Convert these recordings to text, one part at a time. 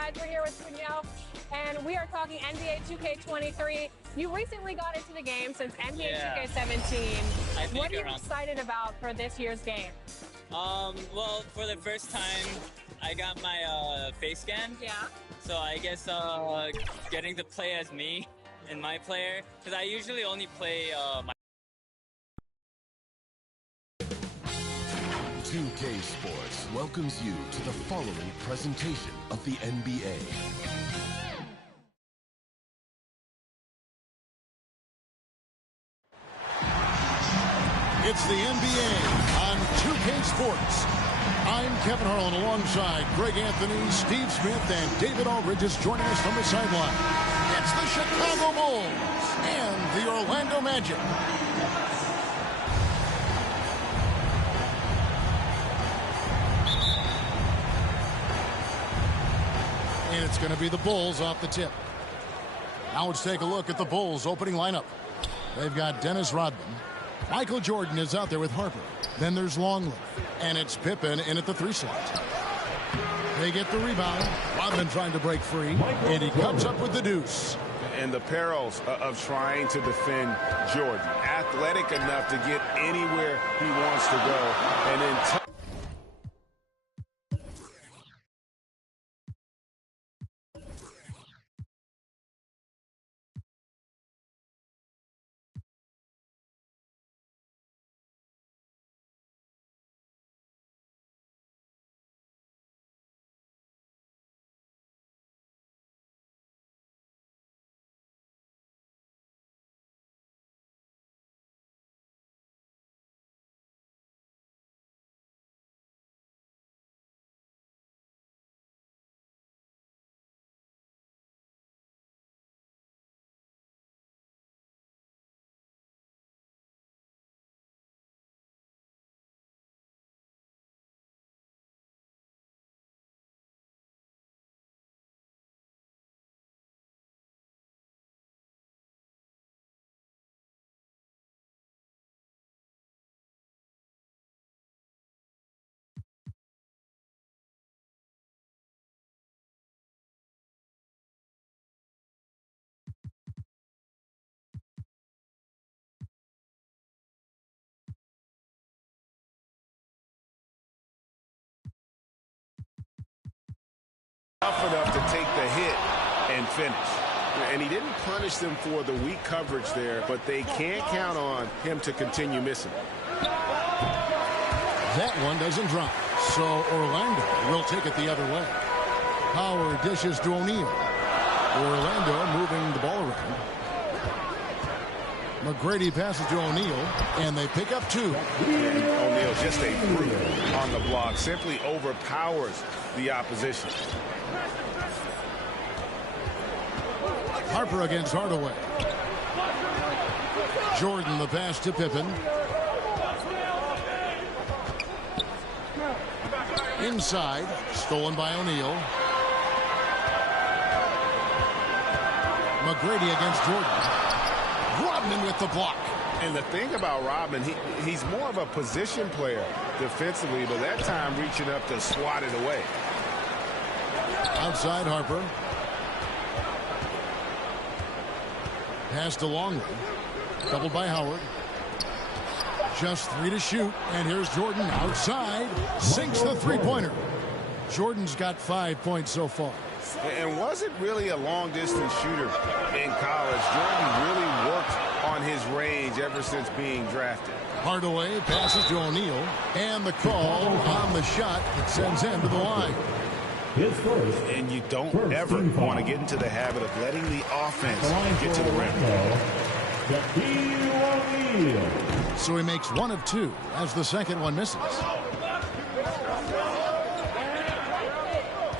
guys. We're here with Kunal, and we are talking NBA 2K23. You recently got into the game since NBA 2K17. What are you excited about for this year's game? Well, for the first time, I got my face scan. Yeah. So I guess getting to play as me and my player, because I usually only play my 2K Sports welcomes you to the following presentation of the NBA. It's the NBA on 2K Sports. I'm Kevin Harlan alongside Greg Anthony, Steve Smith, and David Aldridge is joining us from the sideline. It's the Chicago Bulls and the Orlando Magic. And it's going to be the Bulls off the tip. Now let's take a look at the Bulls opening lineup. They've got Dennis Rodman. Michael Jordan is out there with Harper. Then there's Longley. And it's Pippen in at the 3 slot. They get the rebound. Rodman trying to break free. And he comes up with the deuce. And the perils of trying to defend Jordan. Athletic enough to get anywhere he wants to go. And then tough enough to take the hit and finish. And he didn't punish them for the weak coverage there, but they can't count on him to continue missing. That one doesn't drop. So Orlando will take it the other way. Howard dishes to O'Neal. Orlando moving the ball around. McGrady passes to O'Neal, and they pick up 2. And O'Neal just a brute on the block. Simply overpowers the opposition. Harper against Hardaway. Jordan the pass to Pippen. Inside, stolen by O'Neal. McGrady against Jordan. Rodman with the block. And the thing about Rodman, he's more of a position player defensively, but that time reaching up to swat it away. Outside Harper. Pass to Longley. Doubled by Howard. Just 3 to shoot. And here's Jordan outside. Sinks the three-pointer. Jordan's got 5 points so far. And wasn't really a long-distance shooter in college. Jordan really worked on his range ever since being drafted. Hardaway passes to O'Neal. And the call on the shot that sends him to the line. And you don't ever want to get into the habit of letting the offense get to the rim. So he makes 1 of 2 as the second one misses.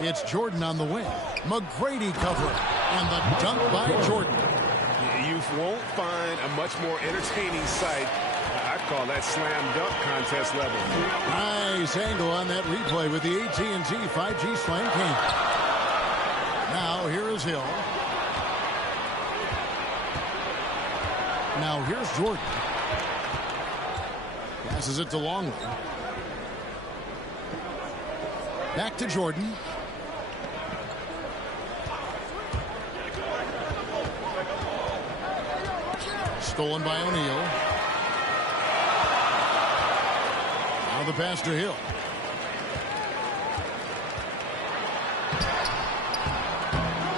It's Jordan on the wing. McGrady covering. And the dunk by Jordan. You won't find a much more entertaining sight. I'd call that slam dunk contest level. Nice angle on that replay with the AT&T 5G Slam King. Now here is Hill. Now here's Jordan. Passes it to Longley. Back to Jordan. Stolen by O'Neal. Now the pass to Hill.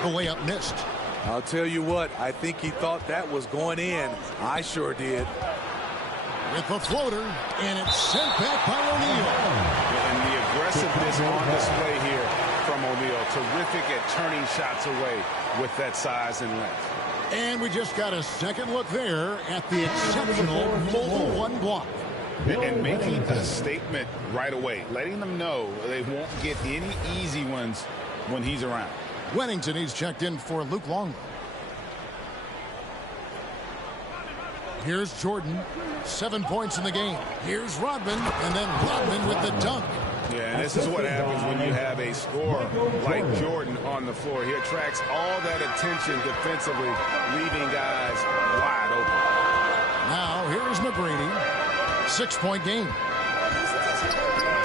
The layup missed. I'll tell you what, I think he thought that was going in. I sure did. With the floater, and it's sent back by O'Neal. And the aggressiveness on display here from O'Neal. Terrific at turning shots away with that size and length. And we just got a second look there at the exceptional mobile one block. And making a statement right away, letting them know they won't get any easy ones when he's around. Wennington, he's checked in for Luke Longley. Here's Jordan. 7 points in the game. Here's Rodman, and then Rodman with the dunk. Yeah, and this is what happens when you have a scorer like Jordan on the floor. He attracts all that attention defensively, leaving guys wide open. Now, here's McGrady. 6-point game.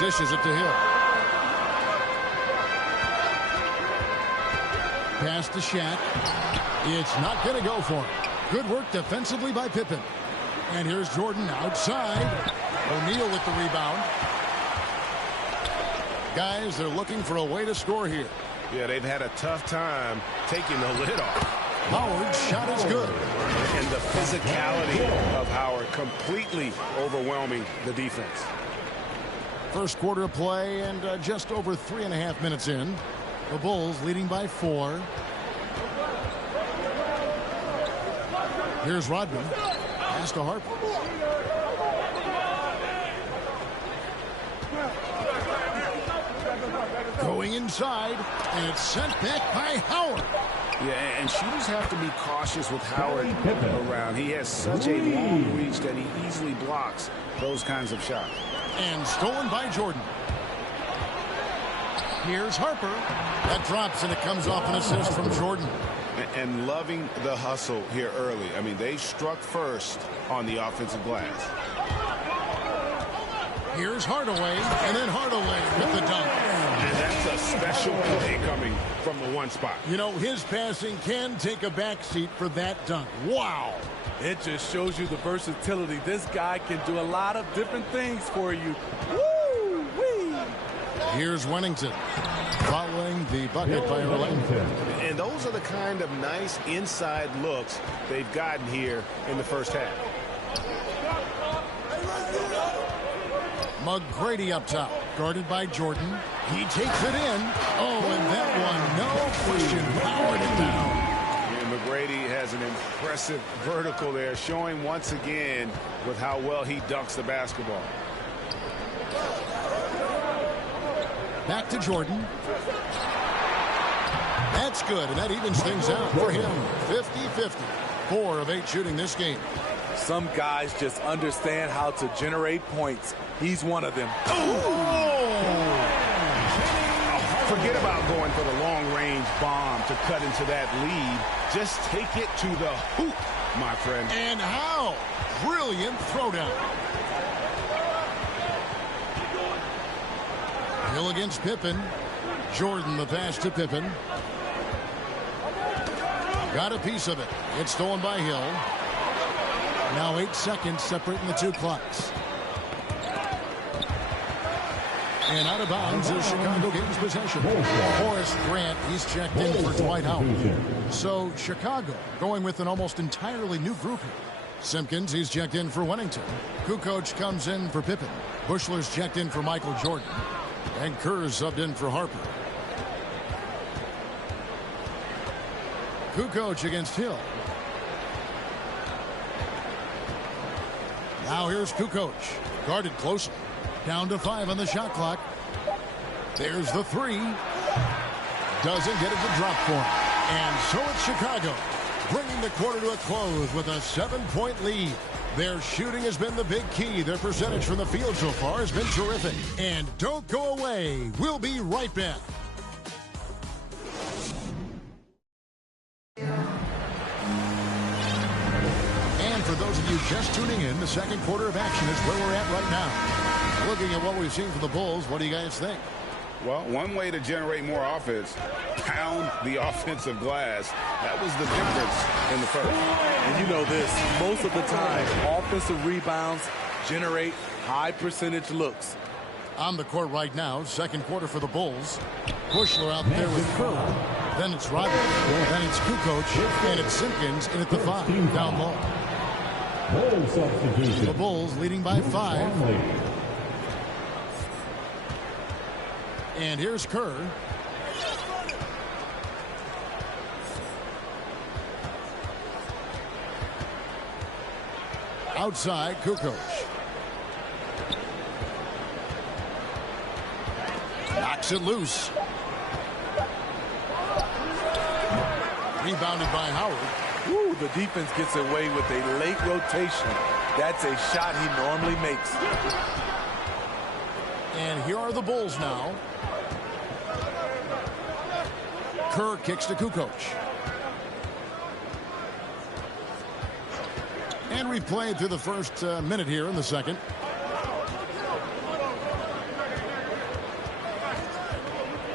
Dishes it to Hill. Pass to Shaq. It's not going to go for him. Good work defensively by Pippen. And here's Jordan outside. O'Neal with the rebound. Guys, they're looking for a way to score here. Yeah, they've had a tough time taking the lid off. Howard's shot is good. And the physicality of Howard completely overwhelming the defense. First quarter of play and just over 3.5 minutes in. The Bulls leading by 4. Here's Rodman. Pass to Harper. Going inside, and it's sent back by Howard. Yeah, and shooters have to be cautious with Howard around. He has such a long reach that he easily blocks those kinds of shots. And stolen by Jordan. Here's Harper. That drops, and it comes off an assist from Jordan. And loving the hustle here early. I mean, they struck first on the offensive glass. Here's Hardaway, and then Hardaway with the dunk. And that's a special play coming from the one spot. You know, his passing can take a backseat for that dunk. Wow. It just shows you the versatility. This guy can do a lot of different things for you. Woo-wee. Here's Wennington following the bucket by Orlando. And those are the kind of nice inside looks they've gotten here in the first half. McGrady up top, guarded by Jordan. He takes it in. Oh, and that one, no question, powered it down. And McGrady has an impressive vertical there, showing once again with how well he dunks the basketball. Back to Jordan. That's good, and that evens things out for him. 50-50. 4 of 8 shooting this game. Some guys just understand how to generate points. He's one of them. Forget about going for the long-range bomb to cut into that lead. Just take it to the hoop, my friend. And how? Brilliant throwdown. Hill against Pippen. Jordan the pass to Pippen. Got a piece of it. It's stolen by Hill. Now 8 seconds separating the two clocks. And out of bounds is Chicago gains possession. Horace Grant, he's checked in for Dwight Howard. So Chicago going with an almost entirely new group here. Simpkins, he's checked in for Wennington. Kukoc comes in for Pippen. Bushler's checked in for Michael Jordan. And Kerr's subbed in for Harper. Kukoc against Hill. Now here's Kukoc. Guarded closely. Down to 5 on the shot clock. There's the 3. Doesn't get it to drop for him. And so it's Chicago, bringing the quarter to a close with a 7-point lead. Their shooting has been the big key. Their percentage from the field so far has been terrific. And don't go away. We'll be right back. And for those of you just tuning in, the second quarter of action is where we're at right now. Looking at what we've seen from the Bulls, what do you guys think? Well, one way to generate more offense, pound the offensive glass. That was the difference in the first. And you know this, most of the time, offensive rebounds generate high percentage looks. On the court right now, second quarter for the Bulls. Bushler out there with Kerr. Then it's Rodman. Then it's Kukoc. And it's Simpkins in at the 5, down low. The Bulls leading by 5. And here's Kerr. Outside, Kukoc. Knocks it loose. Rebounded by Howard. Ooh, the defense gets away with a late rotation. That's a shot he normally makes. And here are the Bulls now. Kerr kicks to Kukoc. And replayed through the first minute here in the second.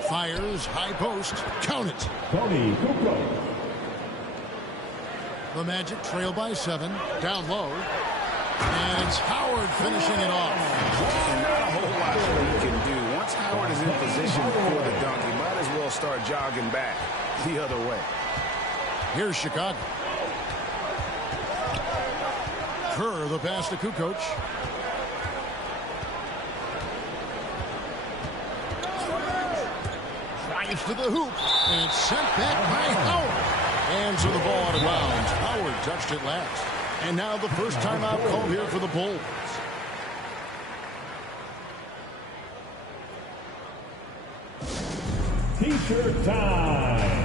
Fires, high post, count it. Tony Kukoc. The Magic trail by 7, down low. And it's Howard finishing it off. And not a whole lot that he can do. Once Howard is in position for the dunk, he might as well start jogging back the other way. Here's Chicago. Kerr, the pass to Kukoc. Drives to the hoop. And it's sent back by Howard. Hands of the ball out of bounds. Howard touched it last. And now the first timeout called here for the Bulls. T-shirt time.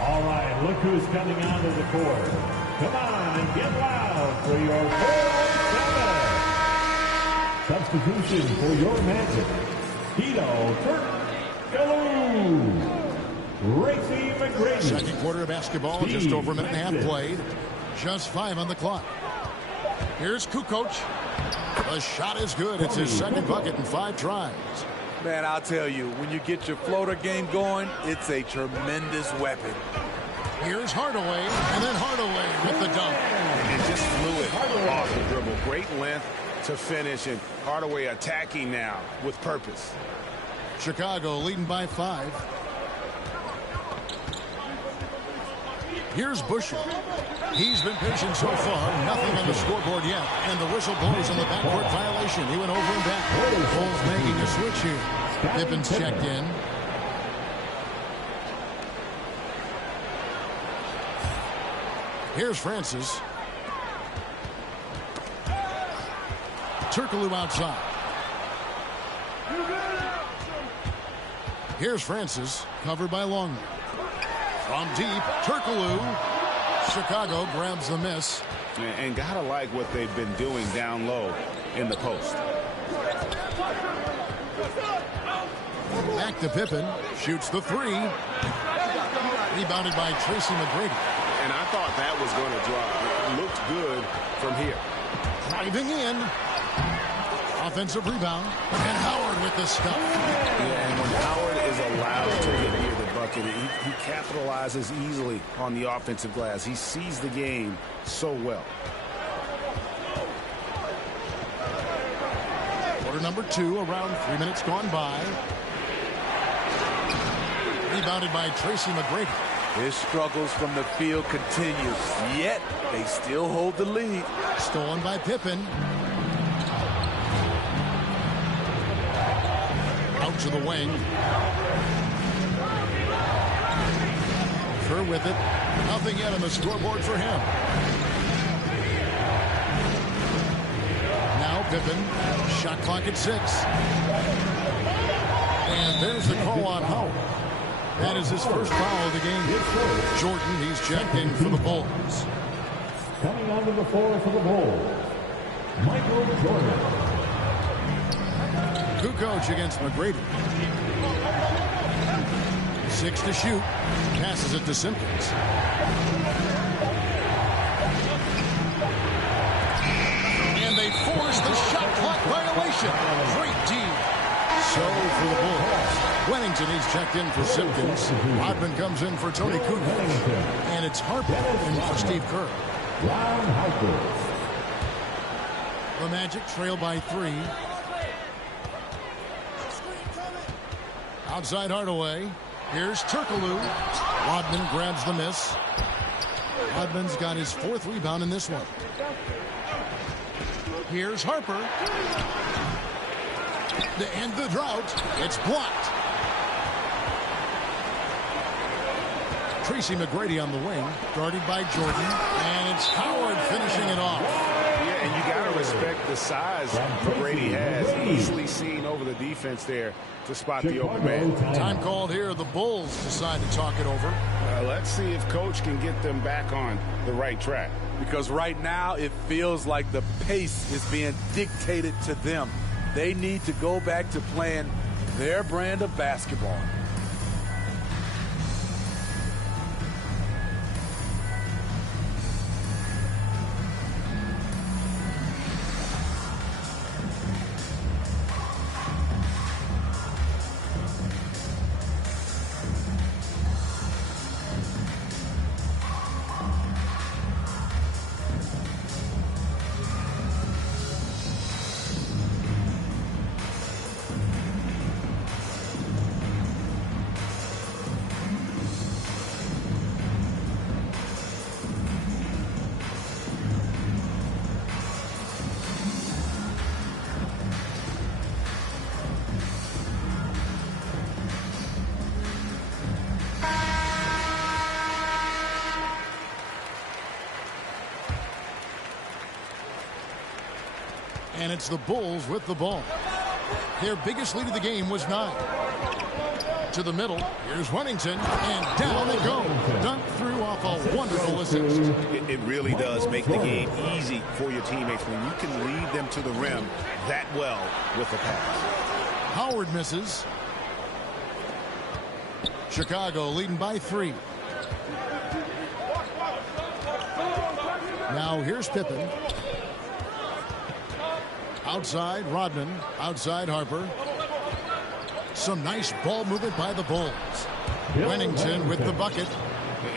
All right, look who's coming onto the court. Come on and get loud for your 4-7. Substitution for your Magic. Hedo Turkoglu. Tracy McGrady. Second quarter of basketball, just over a minute and a half played. Just 5 on the clock. Here's Kukoc. The shot is good. It's his second bucket in 5 tries. Man, I'll tell you, when you get your floater game going, it's a tremendous weapon. Here's Hardaway, and then Hardaway with the dunk. And just fluid off the dribble. Great length to finish, and Hardaway attacking now with purpose. Chicago leading by 5. Here's Bushler. He's been patient so far. Nothing on the scoreboard yet. And the whistle blows on the backcourt violation. He went over and back. Bulls making a switch here. Pippen's checked in. Here's Francis. Turkoglu outside. Here's Francis, covered by Longley. From deep, Turkoglu. Chicago grabs the miss. And gotta like what they've been doing down low in the post. Back to Pippen. Shoots the 3. Rebounded by Tracy McGrady. And I thought that was going to drop. It looked good from here. Driving in. Offensive rebound. And Howard with the stuff. Yeah, and when Howard is allowed to get near the bucket, he capitalizes easily on the offensive glass. He sees the game so well. Quarter number 2, around 3 minutes gone by. Rebounded by Tracy McGrady. His struggles from the field continues, yet they still hold the lead. Stolen by Pippen. Out to the wing. Kerr with it. Nothing yet on the scoreboard for him. Now Pippen. Shot clock at 6. And there's the call on Howard. That is his first foul of the game. Jordan, he's checked in for the Bulls. Coming onto the floor for the Bulls. Michael Jordan. Kukoc against McGrady. 6 to shoot. Passes it to Simpkins. And they force the shot clock violation. Great D. So for the Bulls, Wennington is checked in for Simpkins. Rodman comes in for Tony Kukoc. And it's Harper in for Steve Kerr. The Magic trail by 3. Outside Hardaway. Here's Turkoglu. Rodman grabs the miss. Rodman's got his 4th rebound in this one. Here's Harper. To end the drought, it's blocked. Tracy McGrady on the wing, guarded by Jordan, and it's Howard finishing it off. Yeah, and you got to respect the size McGrady has. Easily seen over the defense there to spot the open man. Time called here. The Bulls decide to talk it over. Let's see if Coach can get them back on the right track. Because right now it feels like the pace is being dictated to them. They need to go back to playing their brand of basketball. And it's the Bulls with the ball. Their biggest lead of the game was 9. To the middle. Here's Wennington. And down they go. Dunked through off a wonderful assist. It really does make the game easy for your teammates when you can lead them to the rim that well with the pass. Howard misses. Chicago leading by 3. Now here's Pippen. Outside Rodman. Outside Harper. Some nice ball movement by the Bulls. Wennington with the bucket.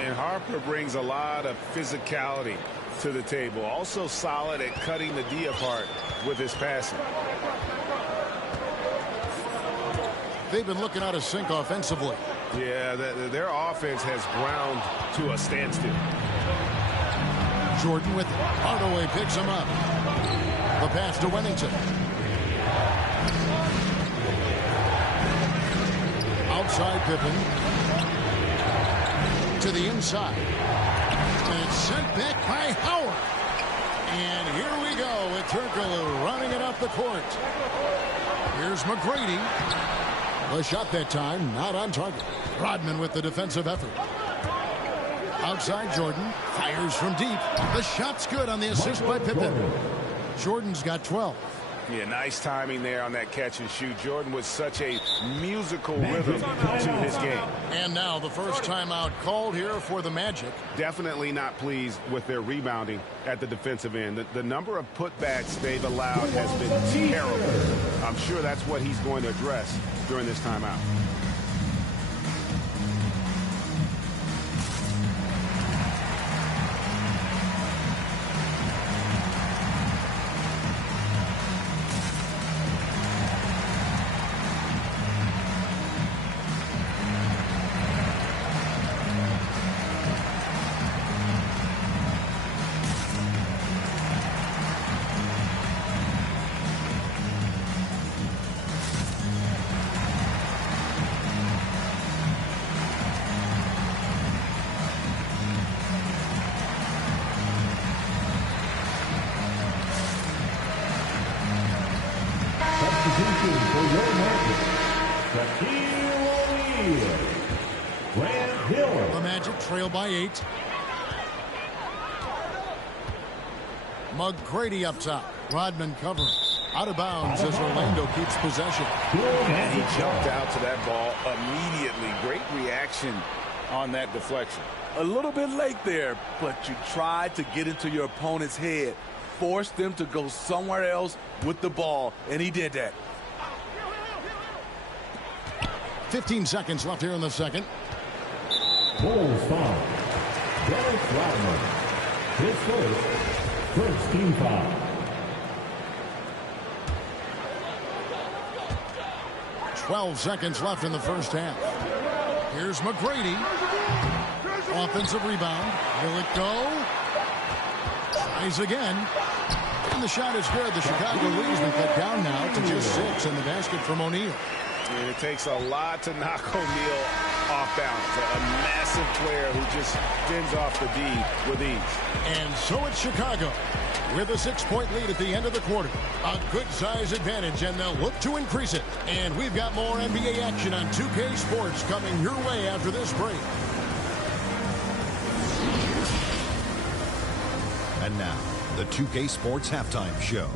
And Harper brings a lot of physicality to the table. Also solid at cutting the D apart with his passing. They've been looking out of sync offensively. Yeah, their offense has ground to a standstill. Jordan with it. Hardaway picks him up. The pass to Wennington. Outside Pippen. To the inside. And it's sent back by Howard. And here we go with Turkoglu running it up the court. Here's McGrady. The shot that time, not on target. Rodman with the defensive effort. Outside Jordan. Fires from deep. The shot's good on the assist by Pippen. Jordan's got 12. Yeah, nice timing there on that catch and shoot. Jordan with such a musical rhythm to his game. And now the first timeout called here for the Magic. Definitely not pleased with their rebounding at the defensive end. The number of putbacks they've allowed has been terrible. I'm sure that's what he's going to address during this timeout. The Magic trail by 8. McGrady up top. Rodman covering. Out of bounds as Orlando keeps possession. And he jumped out to that ball immediately. Great reaction on that deflection. A little bit late there, but you tried to get into your opponent's head. Forced them to go somewhere else with the ball, and he did that. 15 seconds left here in the second. Bulls foul. Dennis Rodman. His first team foul. 12 seconds left in the first half. Here's McGrady. Offensive rebound. Will it go? Tries again. And the shot is good. The Chicago lead has been cut down now to just 6 in the basket from O'Neal. And it takes a lot to knock O'Neal off balance. A massive player who just spins off the D with ease. And so it's Chicago with a 6-point lead at the end of the quarter. A good size advantage, and they'll look to increase it. And we've got more NBA action on 2K Sports coming your way after this break. And now, the 2K Sports Halftime Show.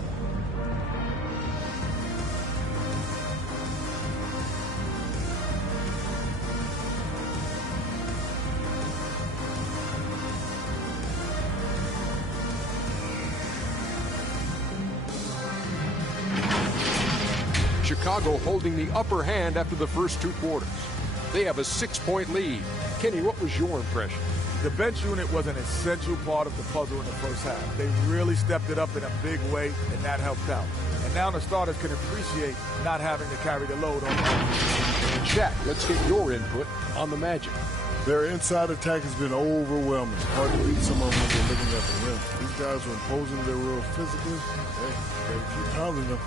Chicago holding the upper hand after the first 2 quarters. They have a 6-point lead. Kenny, what was your impression? The bench unit was an essential part of the puzzle in the first half. They really stepped it up in a big way, and that helped out. And now the starters can appreciate not having to carry the load on them. Jack, let's get your input on the Magic. Their inside attack has been overwhelming. Hard to beat some of them when they're looking at the rim. These guys are imposing their will physically. Hey, better keep pounding them.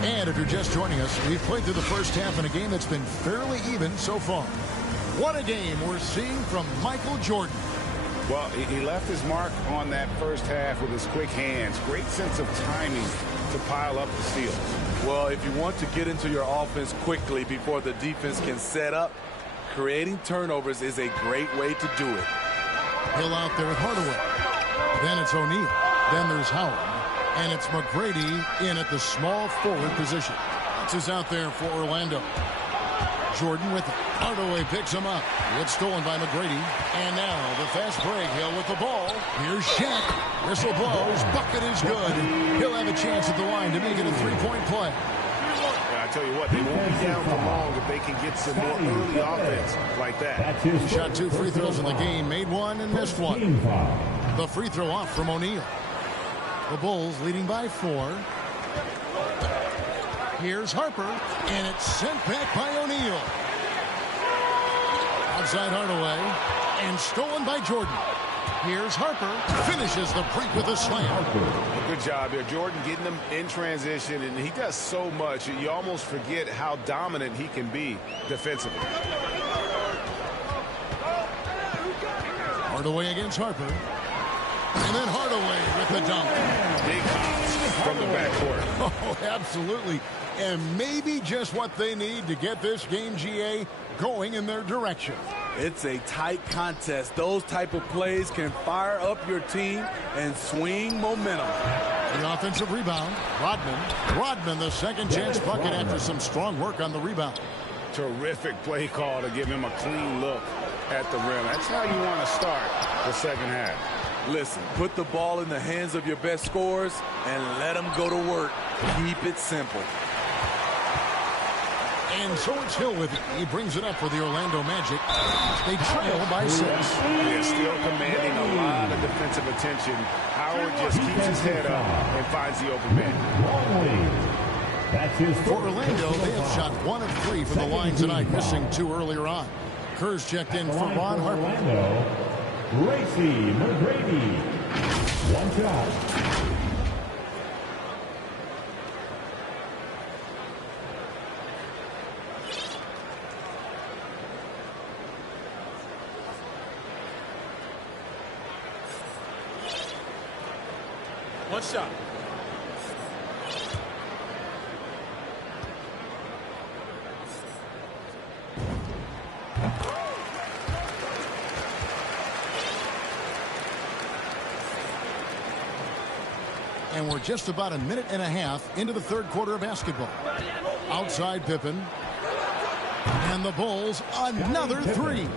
And if you're just joining us, we've played through the first half in a game that's been fairly even so far. What a game we're seeing from Michael Jordan. Well, he left his mark on that first half with his quick hands. Great sense of timing to pile up the steals. Well, if you want to get into your offense quickly before the defense can set up, creating turnovers is a great way to do it. Hill out there with Hardaway. Then it's O'Neal. Then there's Howard. And it's McGrady in at the small forward position. This is out there for Orlando. Jordan with it. Hardaway picks him up. It's stolen by McGrady. And now the fast break. Hill with the ball. Here's Shaq. Whistle blows. Bucket is good. He'll have a chance at the line to make it a 3-point play. Yeah, I tell you what, they won't be down for long if they can get some more early offense like that. He shot 2 free throws in the game. Made one and missed one. The free throw off from O'Neal. The Bulls leading by 4. Here's Harper, and it's sent back by O'Neal. Outside Hardaway, and stolen by Jordan. Here's Harper, finishes the break with a slam. Good job there, Jordan, getting them in transition, and he does so much. You almost forget how dominant he can be defensively. Hardaway against Harper. And then Hardaway with the dunk. Big hops from the backcourt. Oh, absolutely. And maybe just what they need to get this game, GA, going in their direction. It's a tight contest. Those type of plays can fire up your team and swing momentum. The offensive rebound, Rodman, the second chance bucket after some strong work on the rebound. Terrific play call to give him a clean look at the rim. That's how you want to start the second half. Listen, put the ball in the hands of your best scorers and let them go to work. Keep it simple. And so it's Hill with it. He brings it up for the Orlando Magic. They trail by 6. They're still commanding a lot of defensive attention. Howard just keeps his head up and finds the open man. For Orlando, they have shot 1 of 3 from the line tonight, missing 2 earlier on. Kerr's checked in for Ron Harper. Tracy McGrady. 1 shot. One shot. And we're just about a minute and a half into the third quarter of basketball. Outside Pippen. And the Bulls, another three.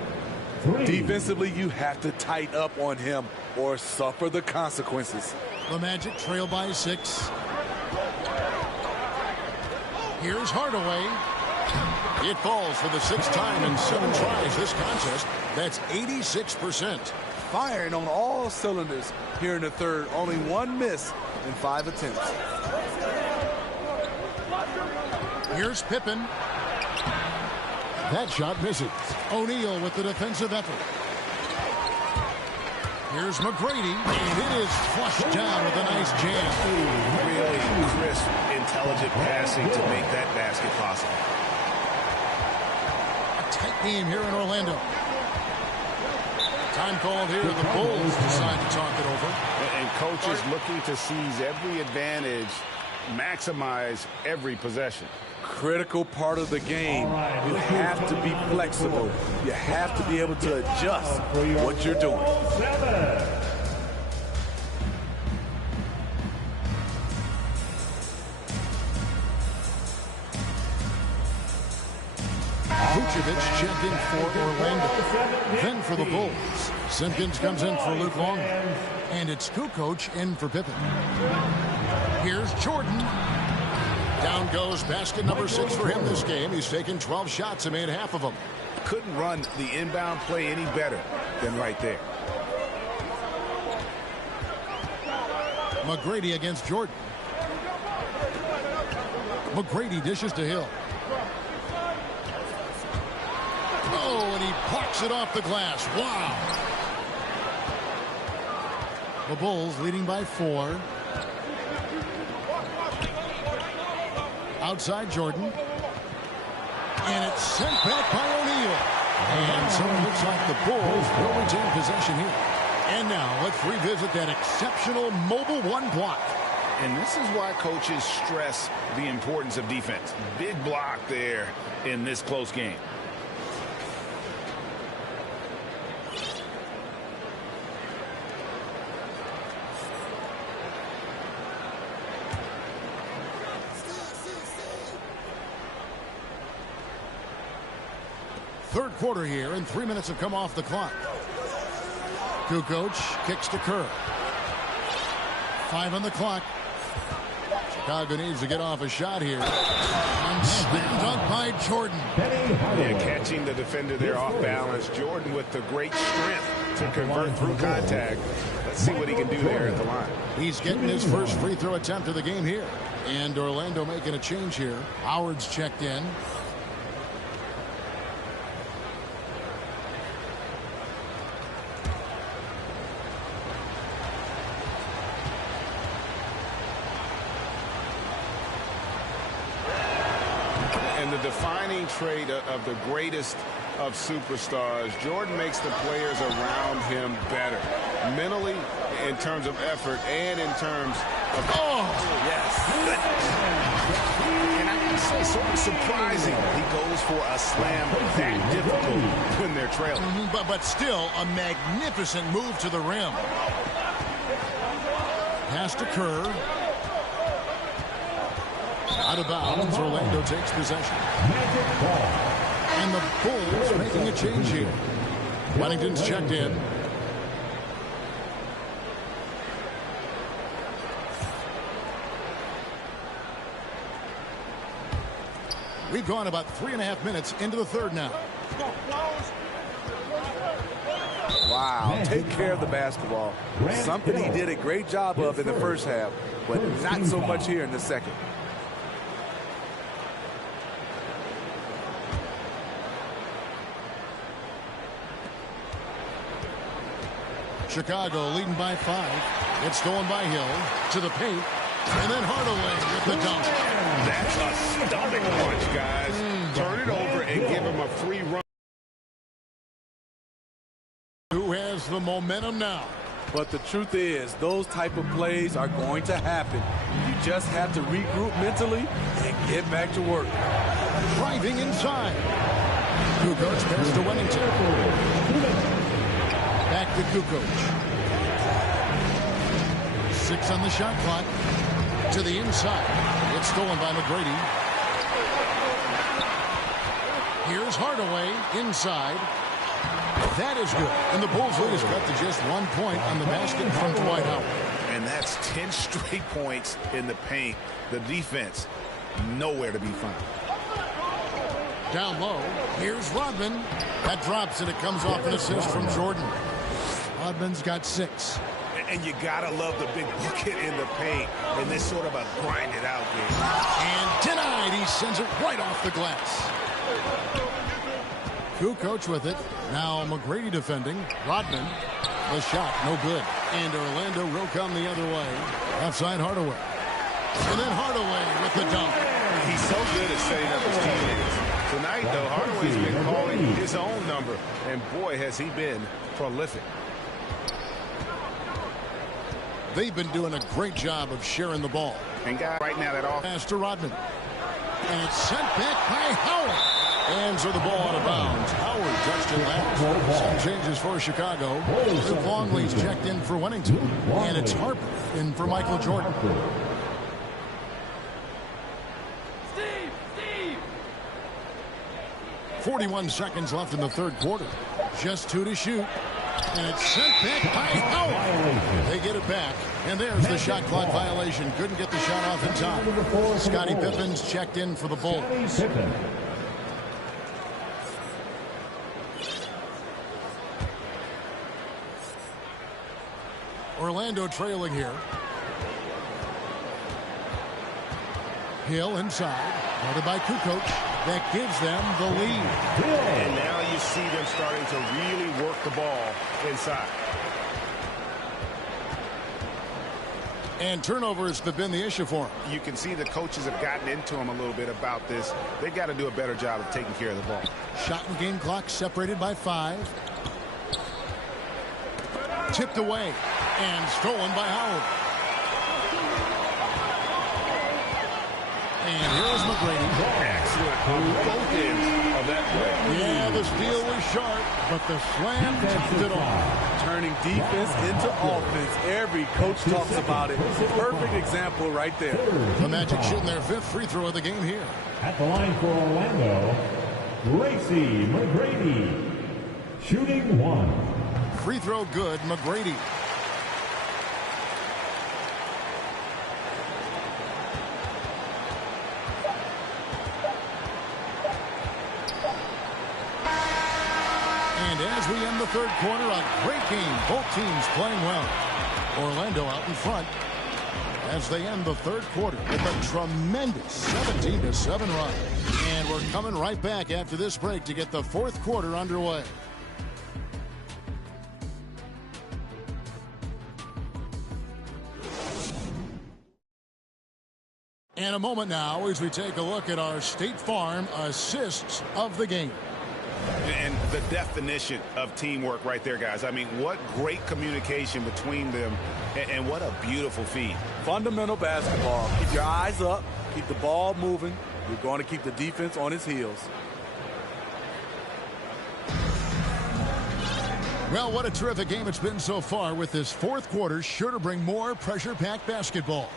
Defensively, you have to tighten up on him or suffer the consequences. The Magic trail by 6. Here's Hardaway. It falls for the 6th time in 7 tries this contest. That's 86%. Firing on all cylinders here in the third. Only 1 miss in 5 attempts. Here's Pippen. That shot misses. O'Neal with the defensive effort. Here's McGrady, and it is flushed down with a nice jam. Really crisp, intelligent passing to make that basket possible. A tight game here in Orlando. Time called here. The Bulls decide to talk it over. And coaches looking to seize every advantage, maximize every possession. Critical part of the game. You have to be flexible. You have to be able to adjust what you're doing. Vucevic checked in for Orlando. Then for the Bulls, Simpkins comes in for Luke Longley. And it's Kukoc in for Pippen. Here's Jordan. Down goes basket number 6 for him this game. He's taken 12 shots and made half of them. Couldn't run the inbound play any better than right there. McGrady against Jordan. McGrady dishes to Hill. Oh, and he plucks it off the glass. Wow. The Bulls leading by 4. Outside Jordan. And it's sent back by O'Neal. And so it looks like the Bulls will retain possession here. And now let's revisit that exceptional mobile 1 block. And this is why coaches stress the importance of defense. Big block there in this close game. Third quarter here, and 3 minutes have come off the clock. Kukoc kicks to Kerr. 5 on the clock. Chicago needs to get off a shot here. And slam dunk by Jordan. Yeah, catching the defender there off balance. Jordan with the great strength to convert through contact. Let's see what he can do there at the line. He's getting his first free throw attempt of the game here. And Orlando making a change here. Howard's checked in. And the defining trait of the greatest of superstars, Jordan makes the players around him better. Mentally, in terms of effort, and in terms of... Oh! Yes. And I can say, sort of surprising, he goes for a slam that difficult when they're trailing. But still, a magnificent move to the rim. Pass to Kerr. Out of bounds, Orlando takes possession. And the Bulls making a change here. Wellington's checked in. We've gone about 3.5 minutes into the third now. Wow, take care of the basketball. Something he did a great job of in the first half, but not so much here in the second. Chicago leading by 5. It's stolen by Hill to the paint. And then Hardaway with the dunk. That's a stomach punch, guys. Turn it over and give him a free run. Who has the momentum now? But the truth is, those type of plays are going to happen. You just have to regroup mentally and get back to work. Driving inside. Kukoc pass to Wennington. Back to Kukoc. 6 on the shot clock. To the inside. It's stolen by McGrady. Here's Hardaway inside. That is good. And the Bulls lead is cut to just 1 point on the basket from Dwight Howard. And that's 10 straight points in the paint. The defense, nowhere to be found. Down low, here's Rodman. That drops, and it comes off an assist from Jordan. Rodman's got 6. And you gotta love the big bucket in the paint in this sort of a grind-it-out game. And denied. He sends it right off the glass. Kukoc with it. Now McGrady defending. Rodman. The shot, no good. And Orlando will come the other way. Outside Hardaway. And then Hardaway with the dunk. He's so good at setting up his teammates. Tonight, though, Hardaway's been calling his own number. And boy, has he been prolific. They've been doing a great job of sharing the ball. And guys, right now, that off. Pass to Rodman. And it's sent back by Howard. And so the ball out of bounds. Howard touched it last. Some changes for Chicago. Luke Longley's checked in for Wennington. And it's Harper in for Michael Jordan. 41 seconds left in the third quarter. Just 2 to shoot. And it's sent back by Howard. They get it back. And there's the shot clock violation. Couldn't get the shot off in time. Scottie Pippen's checked in for the Bulls. Orlando trailing here. Hill inside. Guarded by Kukoc. That gives them the lead. And now you see them starting to really work the ball inside. And turnovers have been the issue for him. You can see the coaches have gotten into him a little bit about this. They've got to do a better job of taking care of the ball. Shot and game clock separated by 5. Tipped away and stolen by Howard. And here's McGrady. Excellent on both ends of that play. Yeah, the steal was sharp, but the slam tipped it off. Turning defense into offense. Every coach talks about it. Perfect example right there. The Magic shooting their 5th free throw of the game here. At the line for Orlando, Tracy McGrady. Shooting 1. Free throw good, McGrady. And as we end the third quarter, a great game. Both teams playing well. Orlando out in front as they end the third quarter with a tremendous 17-7 run. And we're coming right back after this break to get the fourth quarter underway. And a moment now as we take a look at our State Farm assists of the game. And the definition of teamwork right there, guys. I mean, what great communication between them, and what a beautiful feed. Fundamental basketball. Keep your eyes up. Keep the ball moving. You're going to keep the defense on its heels. Well, what a terrific game it's been so far, with this fourth quarter sure to bring more pressure-packed basketball.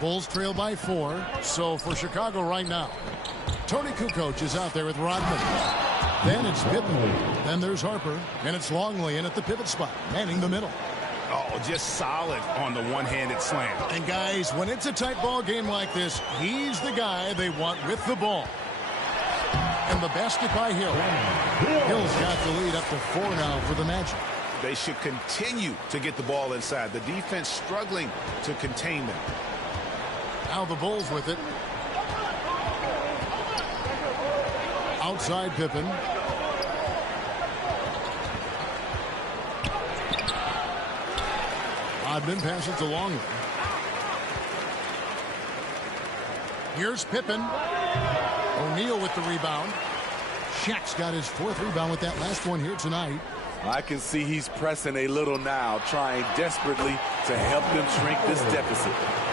Bulls trail by 4. So for Chicago right now, Tony Kukoc is out there with Rodman. Then it's Pippen. Then there's Harper. And it's Longley in at the pivot spot, manning the middle. Oh, just solid on the one-handed slam. And guys, when it's a tight ball game like this, he's the guy they want with the ball. And the basket by Hill. Hill's got the lead up to 4 now for the Magic. They should continue to get the ball inside. The defense struggling to contain them. Now the Bulls with it. Outside Pippen. Rodman passes to Longley. Here's Pippen. O'Neal with the rebound. Shaq's got his 4th rebound with that last one here tonight. I can see he's pressing a little now, trying desperately to help them shrink this deficit.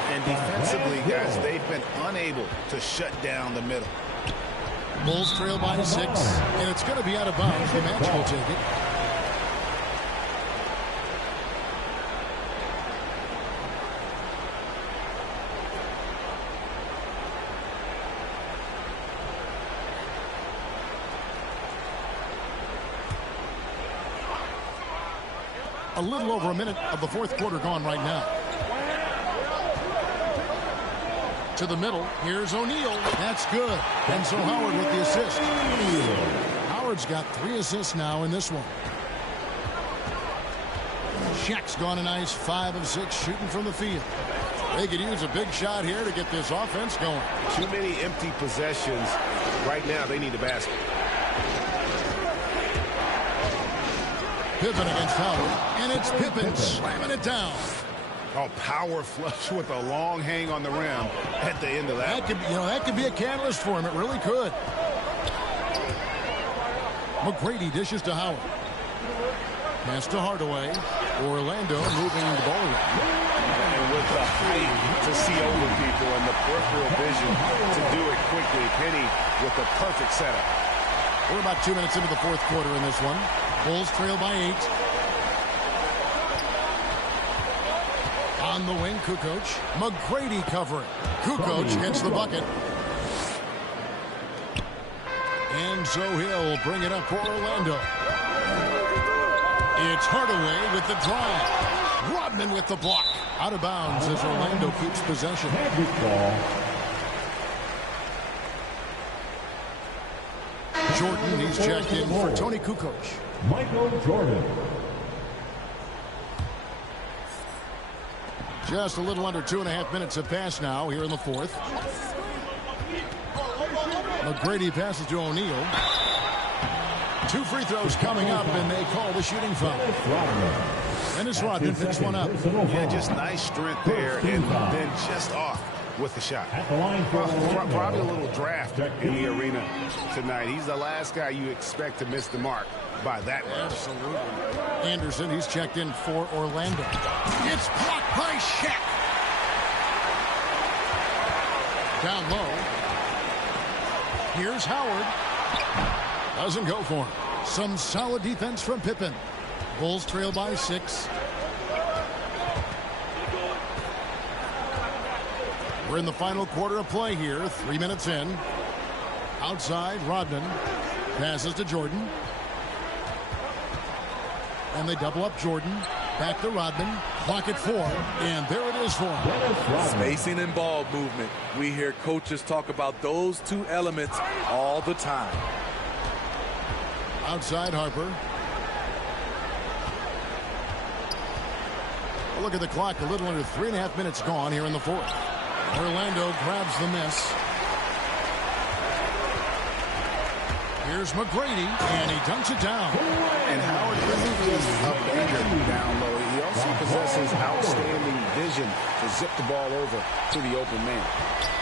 And defensively, guys, they've been unable to shut down the middle. Bulls trail by 6, and it's going to be out of bounds. The match will take it. A little over a minute of the fourth quarter gone right now. To the middle. Here's O'Neal. That's good. And so Howard with the assist. Howard's got 3 assists now in this one. Shaq's gone a nice 5 of 6 shooting from the field. They could use a big shot here to get this offense going. Too many empty possessions. Right now, they need a basket. Pippen against Howard, and it's Pippen slamming it down. Oh, power flush with a long hang on the rim at the end of that. That could be a catalyst for him. It really could. McGrady dishes to Howard. Pass to Hardaway. Orlando moving the ball around. And with the height to see over people and the peripheral vision to do it quickly, Penny with the perfect setup. We're about 2 minutes into the fourth quarter in this one. Bulls trail by 8. On the wing, Kukoc. McGrady covering. Kukoc gets the bucket. And so he'll bring it up for Orlando. It's Hardaway with the drive. Rodman with the block. Out of bounds as Orlando keeps possession. Jordan, he's checked in for Tony Kukoc. Michael Jordan. Just a little under 2.5 minutes have passed now here in the fourth. McGrady passes to O'Neal. 2 free throws coming up, and they call the shooting foul. Dennis Rodman picks one up. Yeah, just nice strength there, and then just off with the shot. Probably a little draft in the arena tonight. He's the last guy you expect to miss the mark by that much. Absolutely. Anderson, he's checked in for Orlando. It's blocked by Shaq. Down low. Here's Howard. Doesn't go for him. Some solid defense from Pippen. Bulls trail by 6. We're in the final quarter of play here. 3 minutes in. Outside, Rodman. Passes to Jordan. And they double up Jordan. Back to Rodman. Clock at 4. And there it is for him. Spacing and ball movement. We hear coaches talk about those 2 elements all the time. Outside Harper. Look at the clock. A little under 3.5 minutes gone here in the fourth. Orlando grabs the miss. Here's McGrady, and he dunks it down. And Howard isn't just a banker down low. He also possesses outstanding vision to zip the ball over to the open man.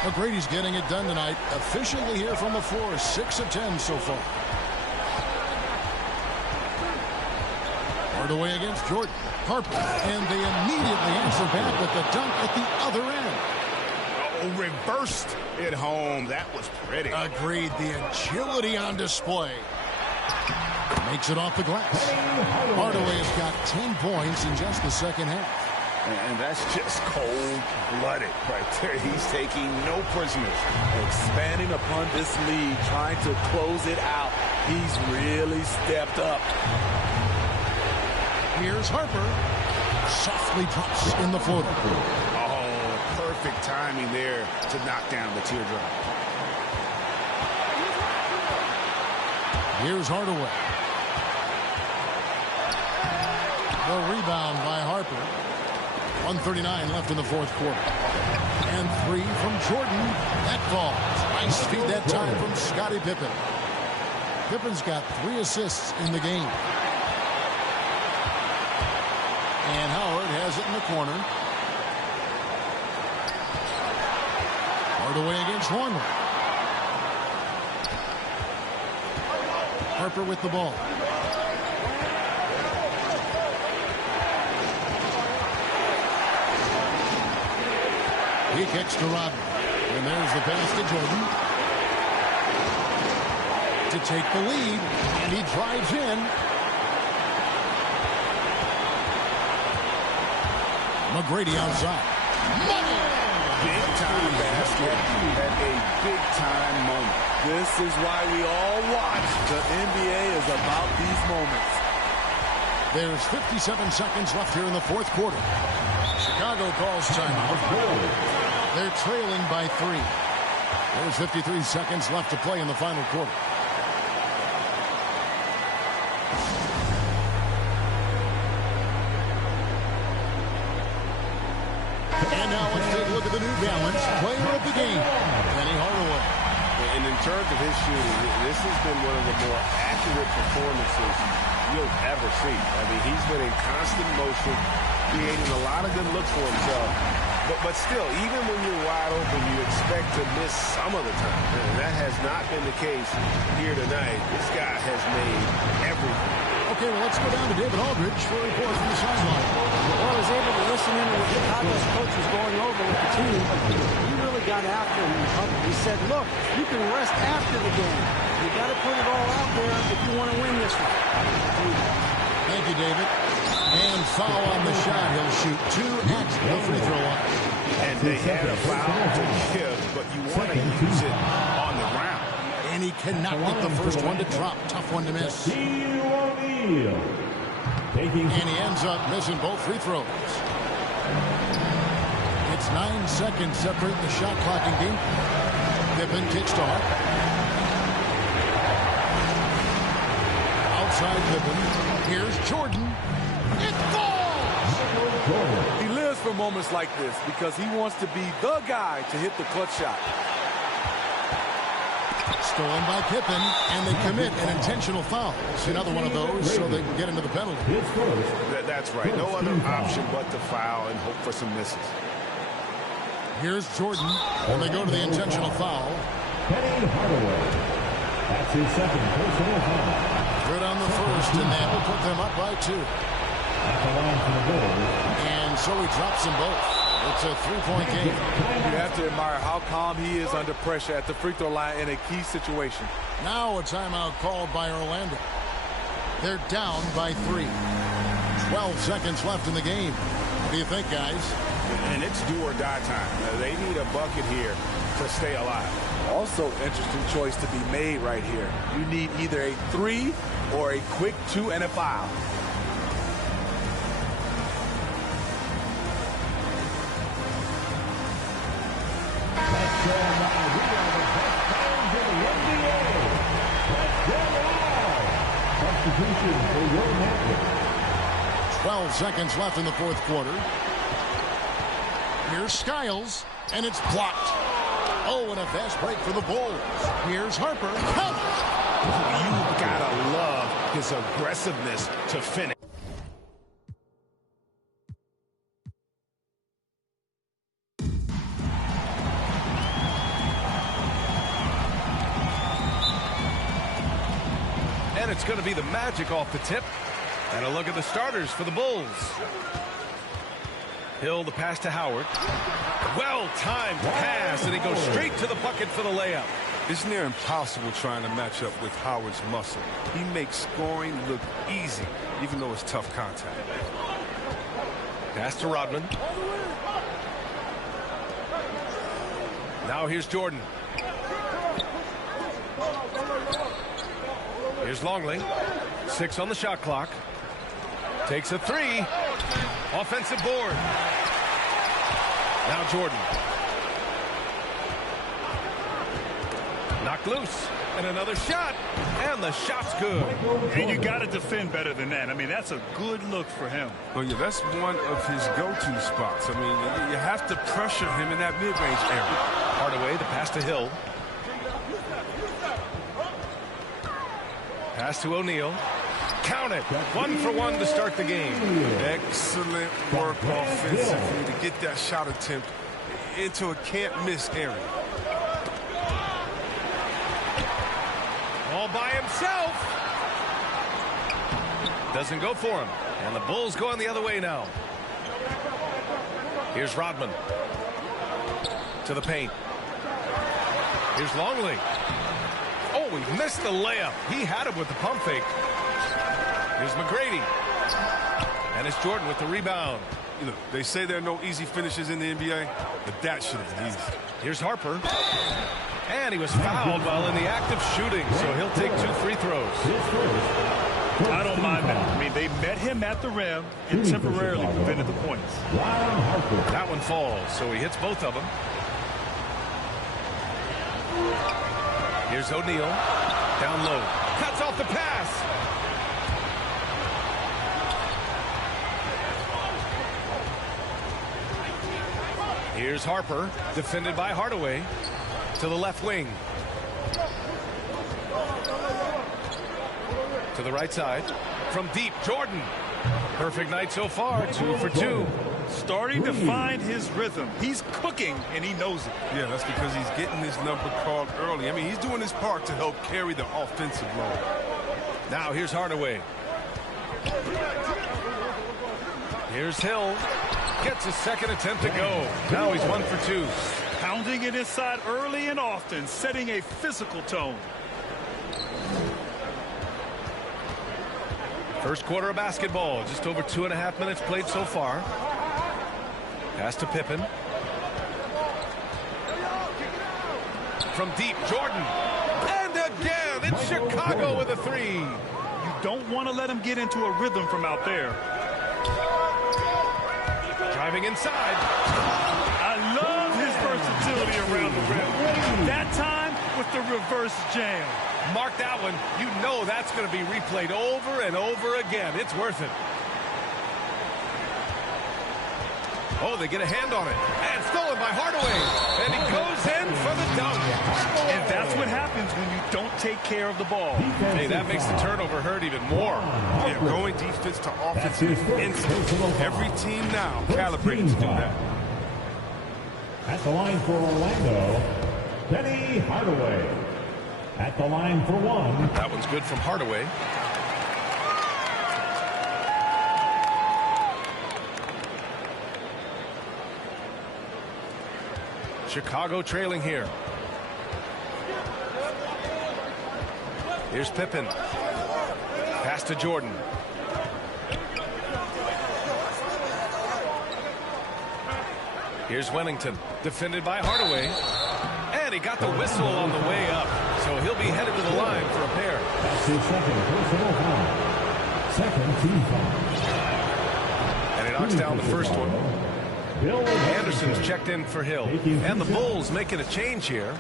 McGrady's getting it done tonight. Efficiently here from the floor. 6 of 10 so far. Hardaway against Jordan. Harper. And they immediately answer back with the dunk at the other end. Oh, reversed it home. That was pretty. Agreed. The agility on display. Makes it off the glass. Hardaway has got 10 points in just the second half. And that's just cold-blooded right there. He's taking no prisoners. Expanding upon this lead, trying to close it out. He's really stepped up. Here's Harper. Softly drops in the floater. Oh, perfect timing there to knock down the teardrop. Here's Hardaway. The rebound by Harper. 1:39 left in the fourth quarter. And 3 from Jordan. That falls. Nice feed that time from Scottie Pippen. Pippen's got 3 assists in the game. And Howard has it in the corner. Hardaway against Longley. Harper with the ball. He kicks to Rodman. And there's the pass to Jordan. To take the lead, and he drives in. McGrady outside. Money! Big-time basket at a big-time moment. This is why we all watch. The NBA is about these moments. There's 57 seconds left here in the fourth quarter. Chicago calls timeout. They're trailing by 3. There's 53 seconds left to play in the final quarter. And now let's take a look at the New Balance player of the game, Penny Hardaway. And in terms of his shooting, this has been one of the more accurate performances you'll ever see. I mean, he's been in constant motion, creating a lot of good looks for himself. But still, even when you're wide open, you expect to miss some of the time. And that has not been the case here tonight. This guy has made everything. Okay, well, let's go down to David Aldridge for a report from the sideline. Well, I was able to listen in to what Chicago's coach was going over with the team. He really got after him in public. He said, look, you can rest after the game. You got to put it all out there if you want to win this one. Thank you, David. And foul on the shot. He'll shoot 2 at the free throw line. And they had a foul to give, but you want to use it on the ground. And he cannot get the first one to drop. Tough one to miss. And he ends up missing both free throws. It's 9 seconds separating the shot clock and game. Pippen kicks to Hart. Outside Pippen. Here's Jordan. It falls! He lives for moments like this because he wants to be the guy to hit the clutch shot. Stolen by Pippen, and they commit an intentional foul. It's another one of those, so they can get into the penalty. That's right. No other option but to foul and hope for some misses. Here's Jordan, and they go to the intentional foul. Penny Hardaway. That's his second personal foul. Good on the first, and that will put them up by 2. At the line for the Bulls. And so he drops them both. It's a 3-point game. You have to admire how calm he is under pressure at the free throw line in a key situation. Now a timeout called by Orlando. They're down by 3. 12 seconds left in the game. What do you think, guys? And it's do or die time. They need a bucket here to stay alive. Also, interesting choice to be made right here. You need either a 3 or a quick 2 and a foul. Substitution for Will Matthews. 12 seconds left in the fourth quarter. Here's Skiles, and it's blocked. Oh, and a fast break for the Bulls. Here's Harper. You gotta love his aggressiveness to finish. And it's going to be the Magic off the tip. And a look at the starters for the Bulls. Hill, the pass to Howard. Well-timed pass, and he goes straight to the bucket for the layup. It's near impossible trying to match up with Howard's muscle. He makes scoring look easy, even though it's tough contact. Pass to Rodman. Now here's Jordan. Here's Longley. 6 on the shot clock. Takes a 3. Offensive board. Now Jordan. Knocked loose. And another shot. And the shot's good. And you got to defend better than that. I mean, that's a good look for him. Well, yeah, that's one of his go-to spots. I mean, you have to pressure him in that mid-range area. Hardaway, the pass to Hill. Pass to O'Neal. Count it. 1 for 1 to start the game. Excellent work offensively to get that shot attempt into a can't-miss area. All by himself. Doesn't go for him. And the Bulls going the other way now. Here's Rodman. To the paint. Here's Longley. Oh, he missed the layup. He had him with the pump fake. Here's McGrady. And it's Jordan with the rebound. You know, they say there are no easy finishes in the NBA, but that should have been easy. Here's Harper. And he was fouled while in the act of shooting, so he'll take 2 free throws. I don't mind that. I mean, they met him at the rim and temporarily prevented the points. That one falls, so he hits both of them. Here's O'Neal. Down low. Cuts off the pass. Here's Harper, defended by Hardaway. To the left wing. To the right side. From deep, Jordan. Perfect night so far, 2 for 2. Starting to find his rhythm. He's cooking, and he knows it. Yeah, that's because he's getting his number called early. I mean, he's doing his part to help carry the offensive load. Now here's Hardaway. Here's Hill. Gets his second attempt to go. Now he's 1 for 2. Pounding it inside early and often, setting a physical tone. First quarter of basketball. Just over 2.5 minutes played so far. Pass to Pippen. From deep, Jordan. And again, it's Chicago with a 3. You don't want to let him get into a rhythm from out there. Driving inside. I love his versatility around the rim. That time with the reverse jam. Mark that one. You know that's going to be replayed over and over again. It's worth it. Oh, they get a hand on it. And stolen by Hardaway. And he goes in for the dunk. And that's what happens when you don't take care of the ball. Hey, that makes the turnover hurt even more. Yeah, going defense to offense is instant. Every team now calibrated to do that. At the line for Orlando, Penny Hardaway. At the line for 1. That one's good from Hardaway. Chicago trailing here. Here's Pippen. Pass to Jordan. Here's Wennington. Defended by Hardaway. And he got the whistle on the way up. So he'll be headed to the line for a pair. That's his second personal foul. Second team foul. And he knocks down the first one. Anderson's checked in for Hill. And the Bulls making a change here.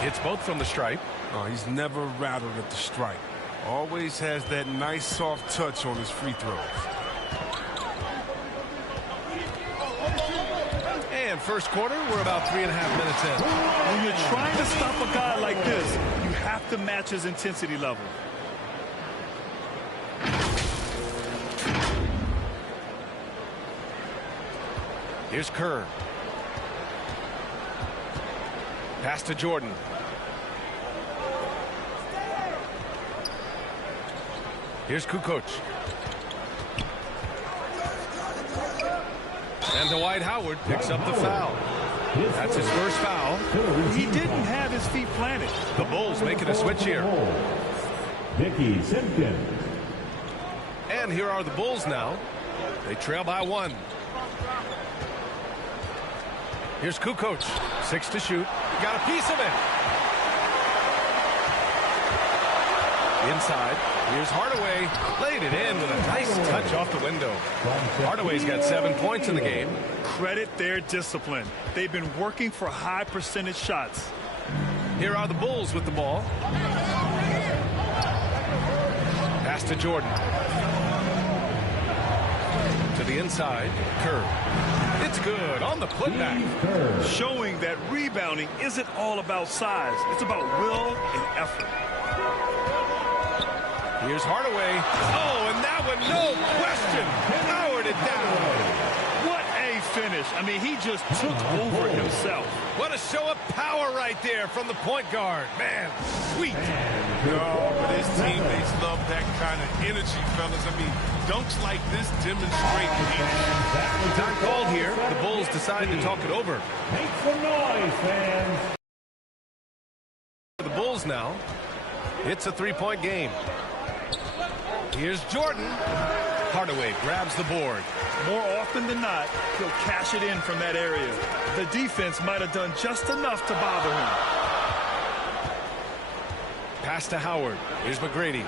Hits both from the stripe. Oh, he's never rattled at the stripe. Always has that nice soft touch on his free throws. And first quarter, we're about 3.5 minutes in. When you're trying to stop a guy like this, you have to match his intensity level. Here's Kerr. Pass to Jordan. Here's Kukoc. And Dwight Howard picks up the foul. That's his first foul. He didn't have his feet planted. The Bulls making a switch here. Dickey Simpkins. And here are the Bulls now. They trail by 1. Here's Kukoc. 6 to shoot. Got a piece of it. Inside. Here's Hardaway. Laid it in with a nice touch off the window. Hardaway's got 7 points in the game. Credit their discipline. They've been working for high percentage shots. Here are the Bulls with the ball. Pass to Jordan. To the inside. Kerr. It's good on the putback. Showing that rebounding isn't all about size. It's about will and effort. Here's Hardaway. Oh, and that one, no question. Powered it down. What a finish. I mean, he just took over himself. What a show of power right there from the point guard. Man, sweet. No, but his teammates love that kind of energy, fellas. I mean, dunks like this demonstrate leadership. Time called here. The Bulls decide to talk it over. Make some noise, fans. The Bulls now. It's a three-point game. Here's Jordan. Hardaway grabs the board. More often than not, he'll cash it in from that area. The defense might have done just enough to bother him. Pass to Howard. Here's McGrady.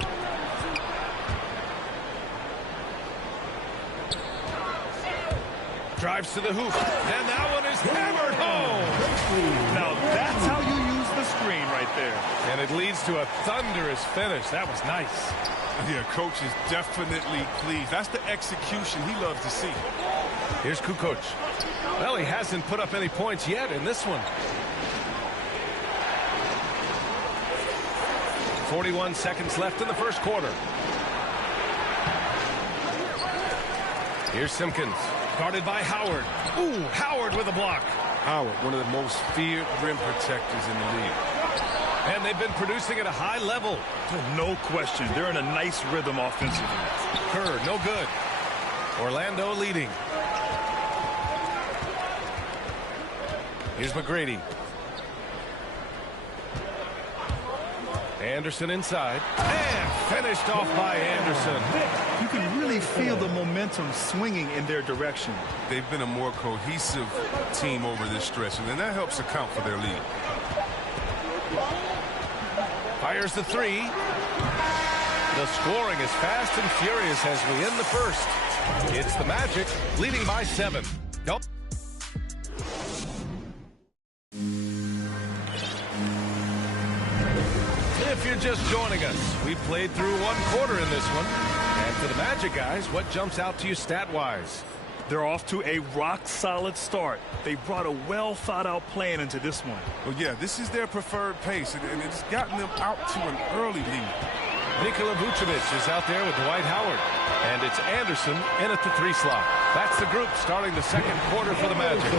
Drives to the hoop. And that one is hammered home. Now that's how you use the screen right there. And it leads to a thunderous finish. That was nice. Yeah, coach is definitely pleased. That's the execution he loves to see. Here's Kukoc. Well, he hasn't put up any points yet in this one. 41 seconds left in the first quarter. Here's Simpkins. Guarded by Howard. Ooh, Howard with a block. Howard, one of the most feared rim protectors in the league. And they've been producing at a high level. No question. They're in a nice rhythm offensively. Kerr, no good. Orlando leading. Here's McGrady. Anderson inside. And finished off by Anderson. You can really feel the momentum swinging in their direction. They've been a more cohesive team over this stretch, and that helps account for their lead. Fires the three. The scoring is fast and furious as we end the first. It's the Magic leading by 7. Nope. If you're just joining us, we've played through one quarter in this one. And for the Magic guys, what jumps out to you stat-wise? They're off to a rock-solid start. They brought a well-thought-out plan into this one. Well, yeah, this is their preferred pace, and it's gotten them out to an early lead. Nikola Vucevic is out there with Dwight Howard. And it's Anderson in at the 3 slot. That's the group starting the second quarter for the Magic.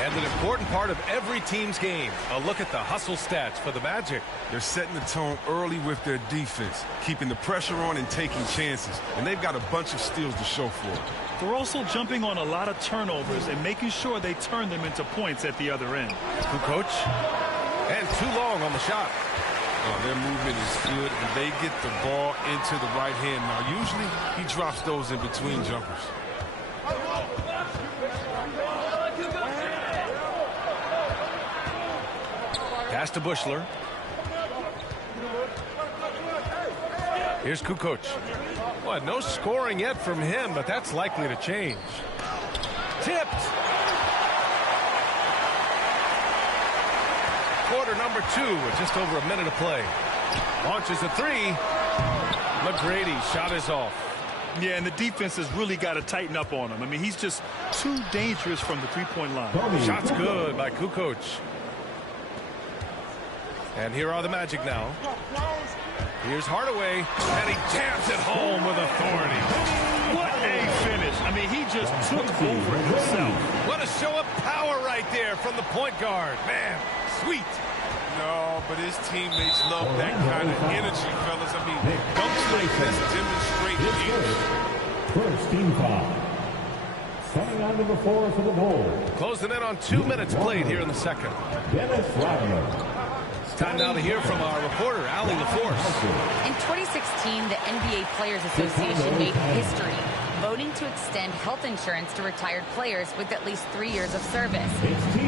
And an important part of every team's game, a look at the hustle stats for the Magic. They're setting the tone early with their defense, keeping the pressure on and taking chances. And they've got a bunch of steals to show for it. They're also jumping on a lot of turnovers and making sure they turn them into points at the other end. Kukoc. And too long on the shot. Their movement is good, and they get the ball into the right hand. Now, usually he drops those in between jumpers. Pass to Bushler. Here's Kukoc. Well, no scoring yet from him, but that's likely to change. Tipped. Quarter number 2 with just over a minute to play. Launches a 3. McGrady shot is off. Yeah, and the defense has really got to tighten up on him. I mean, he's just too dangerous from the three-point line. Shot's good by Kukoc. And here are the Magic now. Here's Hardaway, and he jams it home with authority. What a finish. I mean, he just took over himself. What a show of power right there from the point guard. Man, sweet. No, but his teammates love that kind of energy, fellas. I mean, dunks like this demonstrate energy. First team foul. Coming on to the floor for the Bulls. Closing in on 2 minutes played here in the second. Dennis Rodman. Time now to hear from our reporter, Allie LaForce. In 2016, the NBA Players Association made history, voting to extend health insurance to retired players with at least 3 years of service.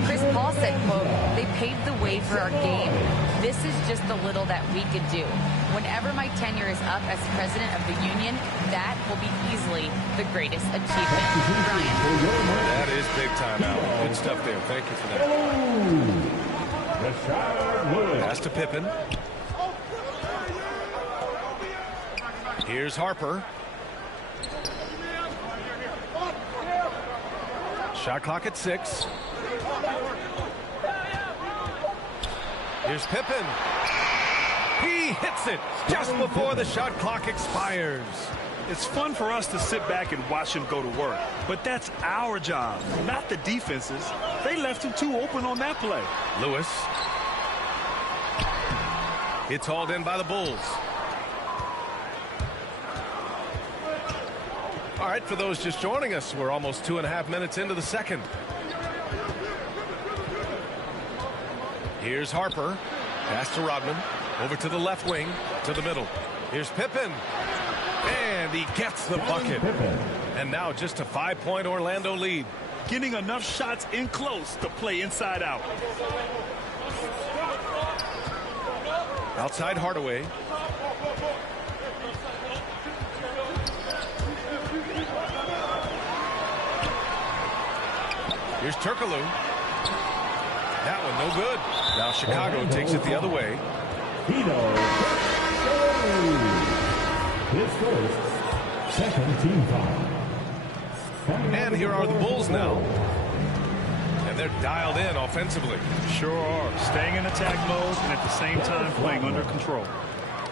Chris Paul said, quote, "They paved the way for our game. This is just the little that we could do. Whenever my tenure is up as president of the union, that will be easily the greatest achievement." Brian. That is big time, Allie. Good stuff there. Thank you for that. Pass to Pippen. Here's Harper. Shot clock at 6. Here's Pippen. He hits it just before the shot clock expires. It's fun for us to sit back and watch him go to work, but that's our job, not the defense's. They left him too open on that play. Lewis. It's hauled in by the Bulls. All right, for those just joining us, we're almost 2.5 minutes into the second. Here's Harper. Pass to Rodman. Over to the left wing. To the middle. Here's Pippen. And he gets the bucket. And now just a 5-point Orlando lead. Getting enough shots in close to play inside out. Outside Hardaway. Here's Turkoglu. That one no good. Now Chicago takes it the other way. His first, second team foul. And here are the Bulls now. And they're dialed in offensively. Sure are. Staying in attack mode and at the same time playing under control.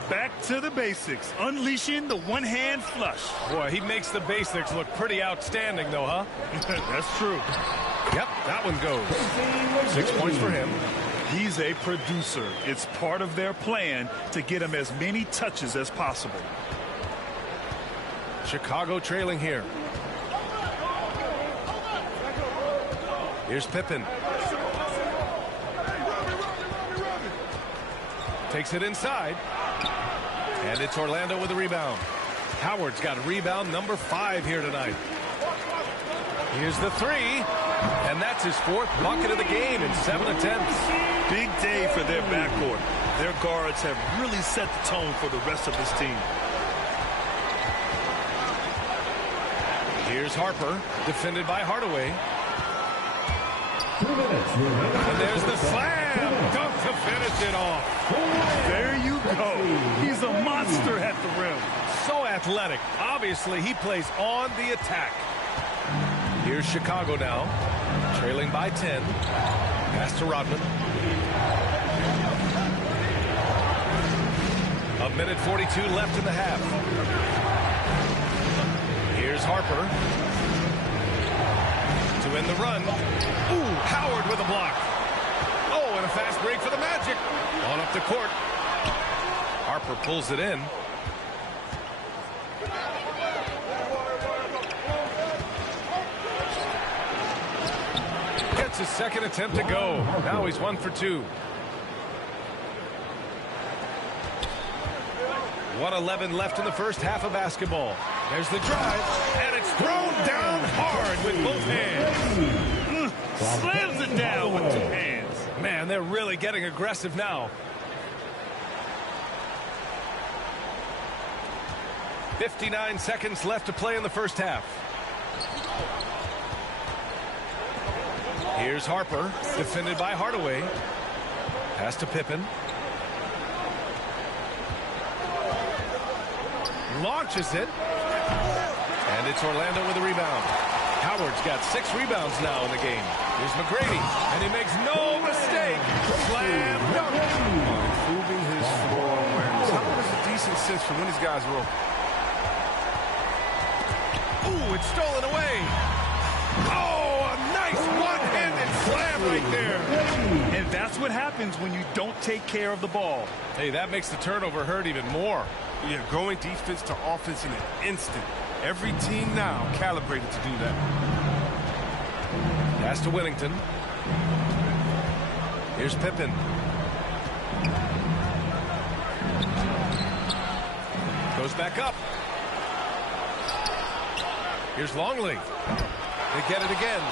Back to the basics. Unleashing the one-hand flush. Boy, he makes the basics look pretty outstanding, though, huh? That's true. Yep, that one goes. 6 points for him. He's a producer. It's part of their plan to get him as many touches as possible. Chicago trailing here. Here's Pippen. Takes it inside. And it's Orlando with a rebound. Howard's got rebound number 5 here tonight. Here's the 3. And that's his 4th bucket of the game in 7 attempts. Big day for their backcourt. Their guards have really set the tone for the rest of this team. Here's Harper, defended by Hardaway. And there's the slam dunk to finish it off. There you go. He's a monster at the rim. So athletic. Obviously, he plays on the attack. Here's Chicago now, trailing by 10. Pass to Rodman. 1:42 left in the half. Here's Harper to end the run. Ooh, Howard with a block. Oh, and a fast break for the Magic. On up the court. Harper pulls it in. Gets his second attempt to go. Now he's 1 for 2. 1:11 left in the first half of basketball. There's the drive, and it's thrown down hard with both hands. Slams it down with 2 hands. Man, they're really getting aggressive now. 59 seconds left to play in the first half. Here's Harper, defended by Hardaway. Pass to Pippen. Launches it. And it's Orlando with a rebound. Howard's got 6 rebounds now in the game. Here's McGrady, and he makes no mistake. Slam dunk. Improving his floor awareness. Howard has a decent sense for when these guys are open. Ooh, it's stolen away. Oh, a nice one-handed slam right there. And that's what happens when you don't take care of the ball. Hey, that makes the turnover hurt even more. Yeah, going defense to offense in an instant. Every team now calibrated to do that. Pass to Whittington. Here's Pippen. Goes back up. Here's Longley. They get it again.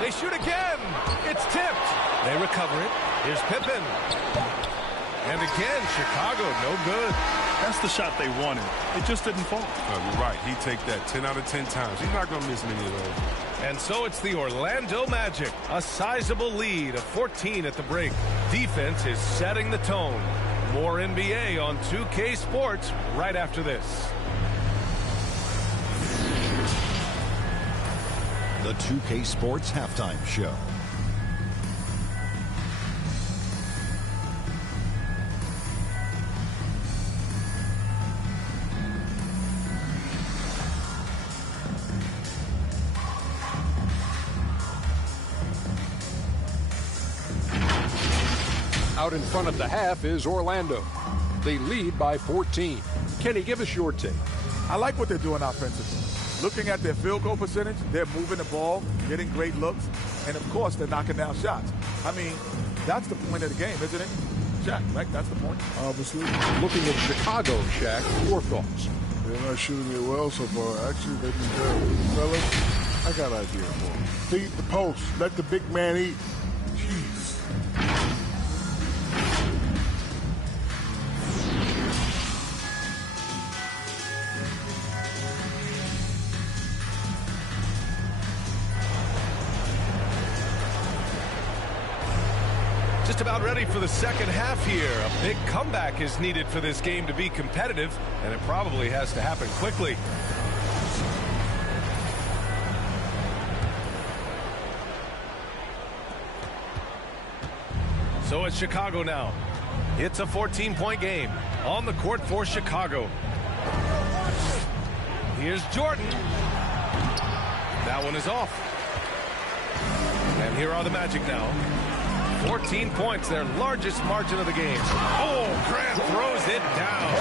They shoot again. It's tipped. They recover it. Here's Pippen. And again, Chicago, no good. That's the shot they wanted. It just didn't fall. You're right. He'd take that 10 out of 10 times. He's not going to miss many of those. And so it's the Orlando Magic. A sizable lead of 14 at the break. Defense is setting the tone. More NBA on 2K Sports right after this. The 2K Sports Halftime Show. Out in front of the half is Orlando. They lead by 14. Kenny, give us your take. I like what they're doing offensively. Looking at their field goal percentage, they're moving the ball, getting great looks, and of course they're knocking down shots. I mean, that's the point of the game, isn't it? Shaq, right? That's the point. Obviously. Looking at Chicago, Shaq, your thoughts? They're not shooting it well so far. Actually, they've been terrible. Fellas, I got an idea for them. Feed the post. Let the big man eat. Jeez. Just about ready for the second half here. A big comeback is needed for this game to be competitive, and it probably has to happen quickly. So it's Chicago now. It's a 14-point game on the court for Chicago. Here's Jordan. That one is off. And here are the Magic now. 14 points, their largest margin of the game. Oh, Grant throws it down.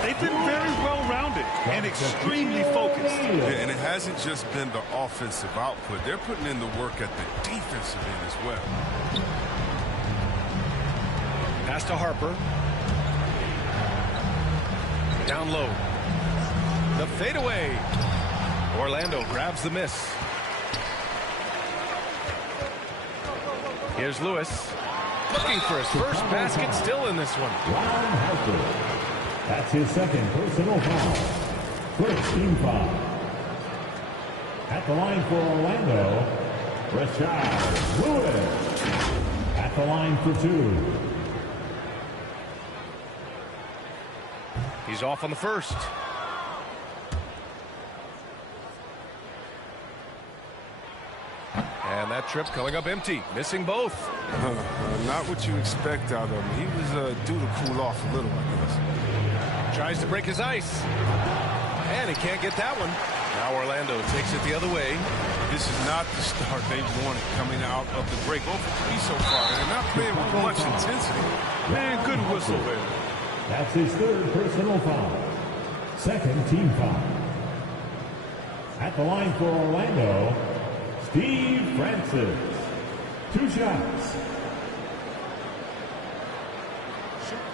They've been very well-rounded and extremely focused. Yeah, and it hasn't just been the offensive output. They're putting in the work at the defensive end as well. Pass to Harper. Down low. The fadeaway. Orlando grabs the miss. Here's Lewis. Looking for his first basket, still in this one. Ron Harper. That's his second personal foul. First team foul. At the line for Orlando, Rashard Lewis. At the line for two. He's off on the first. And that trip coming up empty, missing both. Not what you expect out of him. He was due to cool off a little, I guess. Tries to break his ice. And he can't get that one. Now Orlando takes it the other way. This is not the start they wanted coming out of the break. 0 for 3 so far. They're not playing with much intensity. Man, good whistle there. That's his third personal foul. Second team foul. At the line for Orlando, Steve Francis. 2 shots. Shoot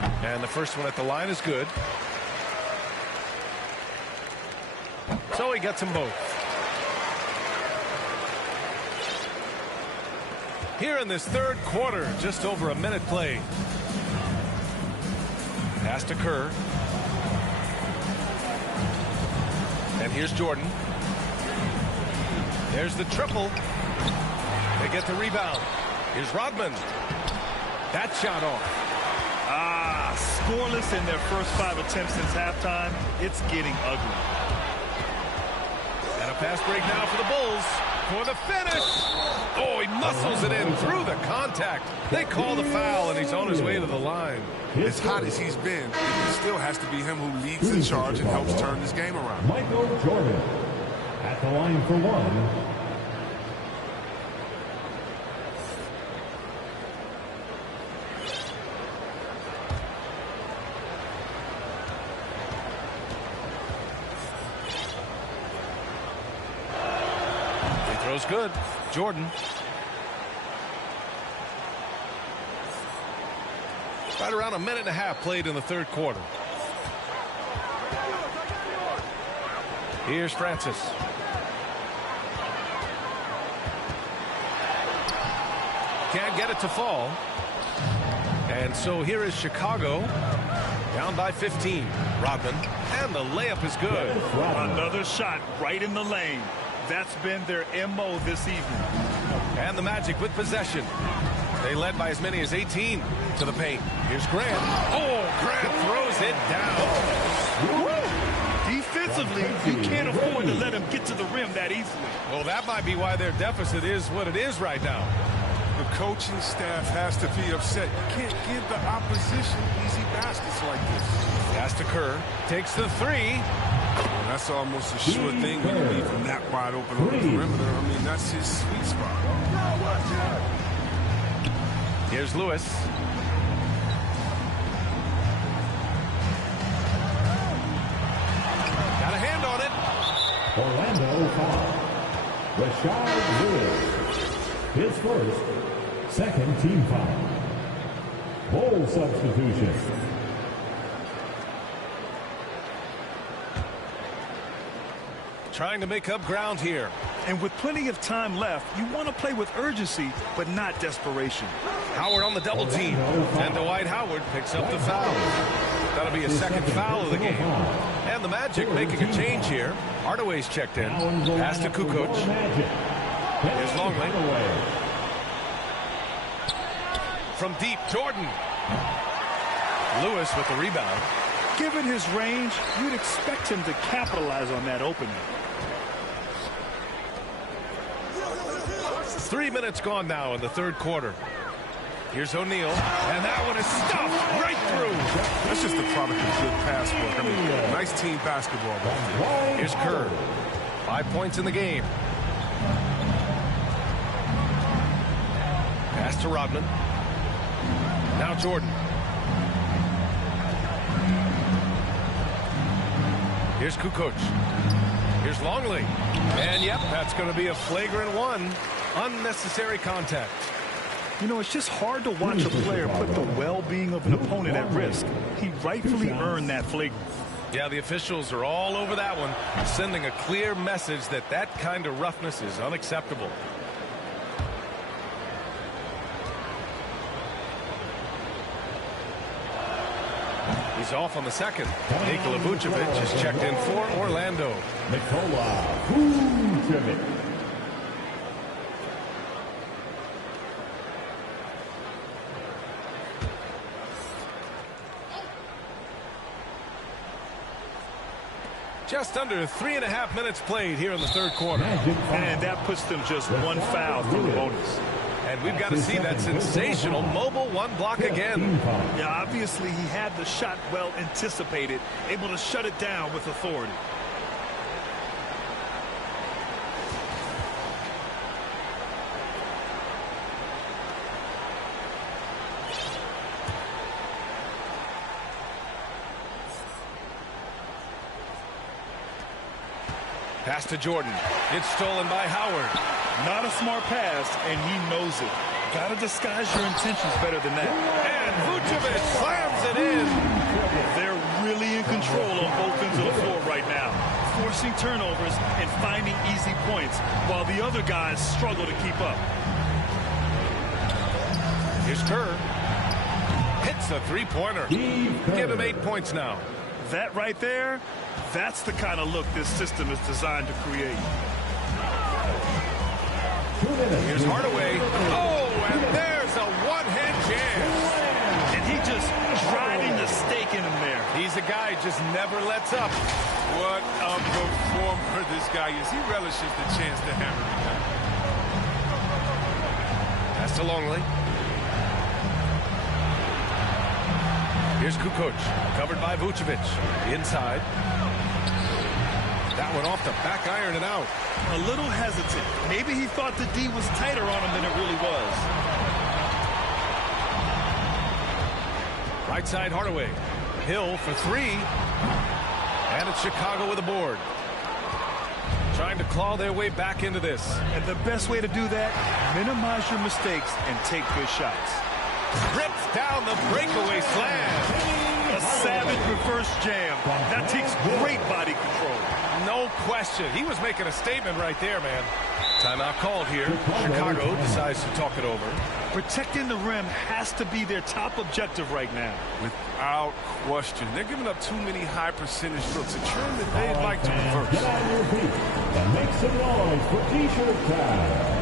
2. And the first one at the line is good. So he gets them both. Here in this third quarter, just over a minute played. Pass to Kerr. And here's Jordan. There's the triple. They get the rebound. Here's Rodman. That shot off. Scoreless in their first 5 attempts since halftime. It's getting ugly. And a fast break now for the Bulls. For the finish. Oh, he muscles it in through the contact. They call the foul, and he's on his way to the line. As hot as he's been, it still has to be him who leads the charge and helps turn this game around. Michael Jordan at the line for one. Throws good. Jordan. Right around a minute and a half played in the third quarter. Here's Francis. Can't get it to fall. And so here is Chicago. Down by 15. Rodman. And the layup is good. Another shot right in the lane. That's been their MO this evening. And the Magic with possession. They led by as many as 18 to the paint. Here's Grant. Oh, Grant throws it down. Defensively, you can't afford to let him get to the rim that easily. Well, that might be why their deficit is what it is right now. The coaching staff has to be upset. You can't give the opposition easy baskets like this. Pass to Kerr. Takes the three. That's almost a sure thing when you leave him that wide open on the perimeter. I mean, that's his sweet spot. Here's Lewis. Got a hand on it. Orlando foul. Rashard Lewis. His first, second team foul. Ball substitution. Trying to make up ground here. And with plenty of time left, you want to play with urgency, but not desperation. Howard on the double team. And Dwight Howard picks up the foul. That'll be a second foul of the game. And the Magic making a change here. Hardaway's checked in. Pass to Kukoc. Here's Longley. From deep, Jordan. Lewis with the rebound. Given his range, you'd expect him to capitalize on that opening. 3 minutes gone now in the third quarter. Here's O'Neal, and that one is stuffed right through. That's just the product of good pass work. I mean, nice team basketball. Here's Kerr. 5 points in the game. Pass to Rodman. Now Jordan. Here's Kukoc. Here's Longley. And yep, that's going to be a flagrant one. Unnecessary contact. You know, it's just hard to watch a player put the well-being of an opponent at risk. He rightfully earned that flagrant. Yeah, the officials are all over that one, sending a clear message that that kind of roughness is unacceptable. He's off on the second. Nikola Vucevic is checked in for Orlando. Nikola Vucevic. Just under 3.5 minutes played here in the third quarter. And that puts them just one foul through the bonus. And we've got to see that sensational mobile one block again. Yeah, obviously he had the shot well anticipated, able to shut it down with authority. Pass to Jordan. It's stolen by Howard. Not a smart pass, and he knows it. Got to disguise your intentions better than that. And Vucevic slams it in. They're really in control on both ends of the floor right now, forcing turnovers and finding easy points, while the other guys struggle to keep up. Here's Kerr. Hits a three-pointer. Give him 8 points now. That right there, that's the kind of look this system is designed to create. Here's Hardaway. Oh, and there's a one-hand jam. And he just driving the stake in him there. He's a guy who just never lets up. What a performer this guy is. He relishes the chance to hammer it down. Pass to Longley. Here's Kukoc, covered by Vucevic. Inside. That one off the back iron and out. A little hesitant. Maybe he thought the D was tighter on him than it really was. Right side Hardaway. Hill for three. And it's Chicago with a board. Trying to claw their way back into this. And the best way to do that, minimize your mistakes and take good shots. Rips down the breakaway slam. A savage reverse jam. That takes great body control. No question. He was making a statement right there, man. Timeout called here. Chicago decides to talk it over. Protecting the rim has to be their top objective right now. Without question. They're giving up too many high percentage looks. A trend that they'd like to reverse. Get on your feet and make some noise for T-shirt time.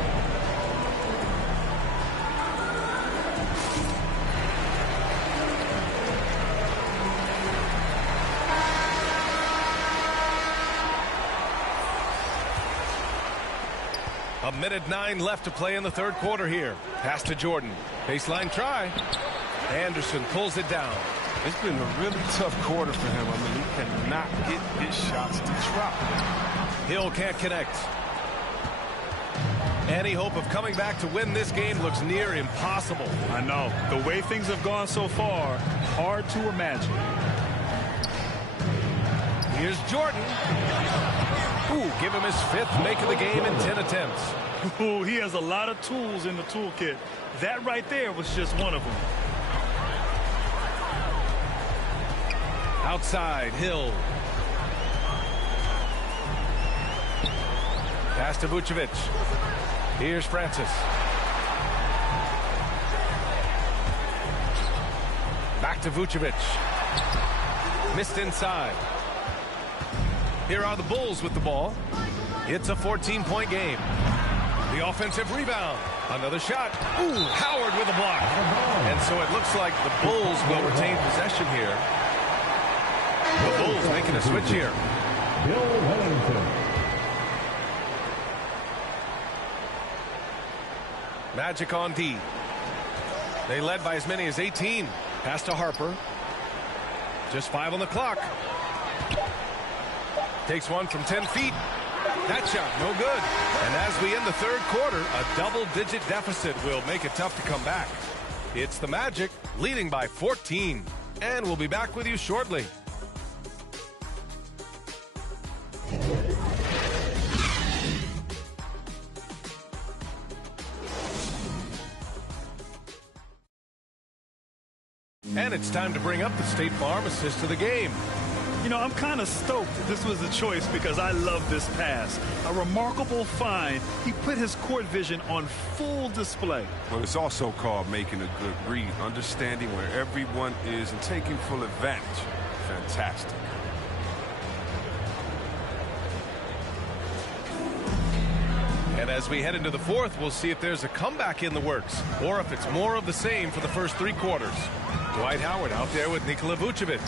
A minute 9 left to play in the third quarter here. Pass to Jordan. Baseline try. Anderson pulls it down. It's been a really tough quarter for him. I mean, he cannot get his shots to drop. Hill can't connect. Any hope of coming back to win this game looks near impossible. I know. The way things have gone so far, hard to imagine. Here's Jordan. Ooh, give him his 5th make of the game in 10 attempts. Ooh, he has a lot of tools in the toolkit. That right there was just one of them. Outside, Hill. Pass to Vucevic. Here's Francis. Back to Vucevic. Missed inside. Here are the Bulls with the ball. It's a 14-point game. The offensive rebound. Another shot. Ooh, Howard with a block. And so it looks like the Bulls will retain possession here. The Bulls making a switch here. Bill Wellington. Magic on D. They led by as many as 18. Pass to Harper. Just 5 on the clock. Takes one from 10 feet. That shot, no good. And as we end the 3rd quarter, a double-digit deficit will make it tough to come back. It's the Magic leading by 14. And we'll be back with you shortly. And it's time to bring up the State Farm assist of the game. You know, I'm kind of stoked this was a choice because I love this pass. A remarkable find. He put his court vision on full display. Well, it's also called making a good read, understanding where everyone is and taking full advantage. Fantastic. And as we head into the 4th, we'll see if there's a comeback in the works or if it's more of the same for the first 3 quarters. Dwight Howard out there with Nikola Vucevic.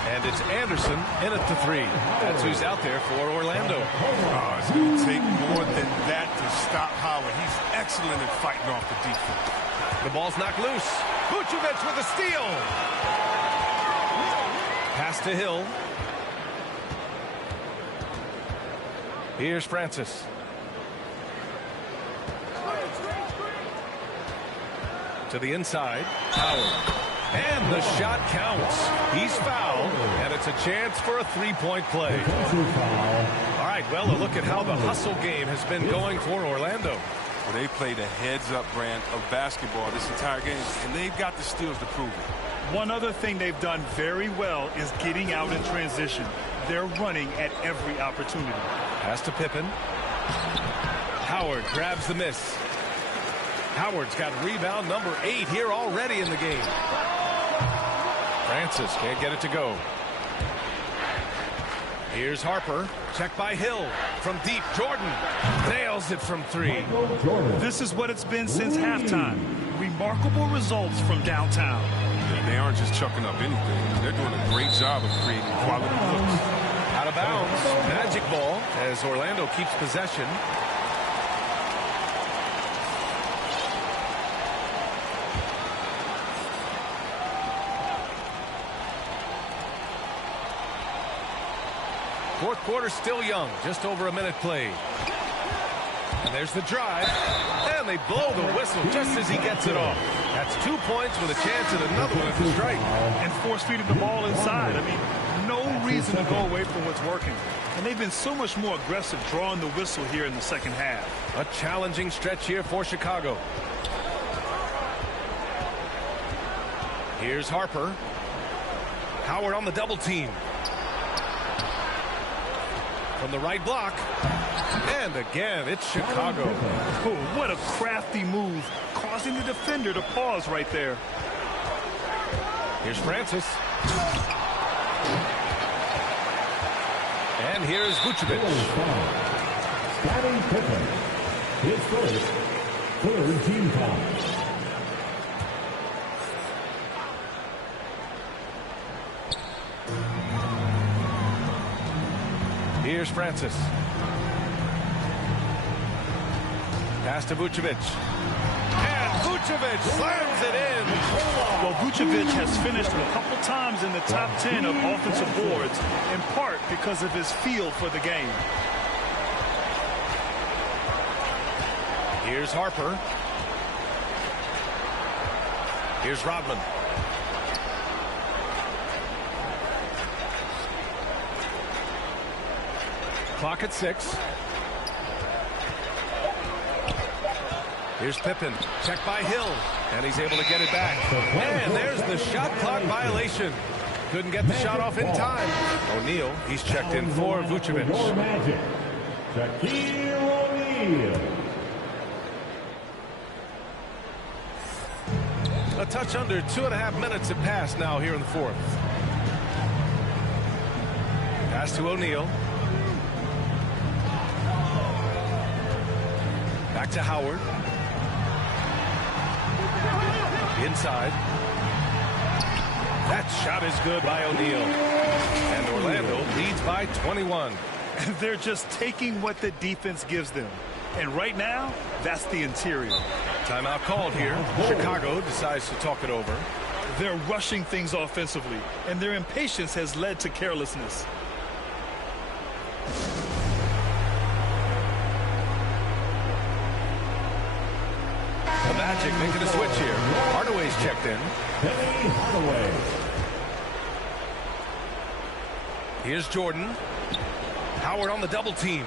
And it's Anderson in at the 3. That's who's out there for Orlando. Oh, it's going to take more than that to stop Howard. He's excellent at fighting off the defense. The ball's knocked loose. Vucevic with a steal. Pass to Hill. Here's Francis. To the inside. Howard. And the shot counts. He's fouled, and it's a chance for a 3-point play. All right, well, a look at how the hustle game has been going for Orlando. Well, they played a heads-up brand of basketball this entire game, and they've got the steals to prove it. One other thing they've done very well is getting out in transition. They're running at every opportunity. Pass to Pippen. Howard grabs the miss. Howard's got rebound number 8 here already in the game. Francis can't get it to go. Here's Harper. Check by Hill. From deep, Jordan nails it from 3. This is what it's been since halftime. Remarkable results from downtown. Yeah, they aren't just chucking up anything. They're doing a great job of creating quality looks. Out of bounds. Magic ball as Orlando keeps possession. Fourth quarter still young, just over a minute played. And there's the drive, and they blow the whistle just as he gets it off. That's 2 points with a chance at another one at the strike. And force-feeding the ball inside. I mean, no reason to go away from what's working. And they've been so much more aggressive drawing the whistle here in the second half. A challenging stretch here for Chicago. Here's Harper. Howard on the double team. From the right block. And again, it's Chicago. Oh, what a crafty move, causing the defender to pause right there. Here's Francis. And here's Vucevic. Scottie Pippen. His first, 3rd team foul. Here's Francis. Pass to Vucevic. And Vucevic slams it in. Well, Vucevic has finished a couple times in the top 10 of offensive boards, in part because of his feel for the game. Here's Harper. Here's Rodman. Clock at 6. Here's Pippen. Check by Hill. And he's able to get it back. And there's the shot clock violation. Couldn't get the shot off in time. O'Neal, he's checked in for Vucevic. Magic, Shaquille O'Neal. A touch under 2.5 minutes have passed now here in the fourth. Pass to O'Neal. Back to Howard. Inside. That shot is good by O'Neal. And Orlando leads by 21. They're just taking what the defense gives them. And right now, that's the interior. Timeout called here. Chicago decides to talk it over. They're rushing things offensively, and their impatience has led to carelessness. The Magic making a switch here. Hardaway's checked in. Penny Hardaway. Here's Jordan. Howard on the double team.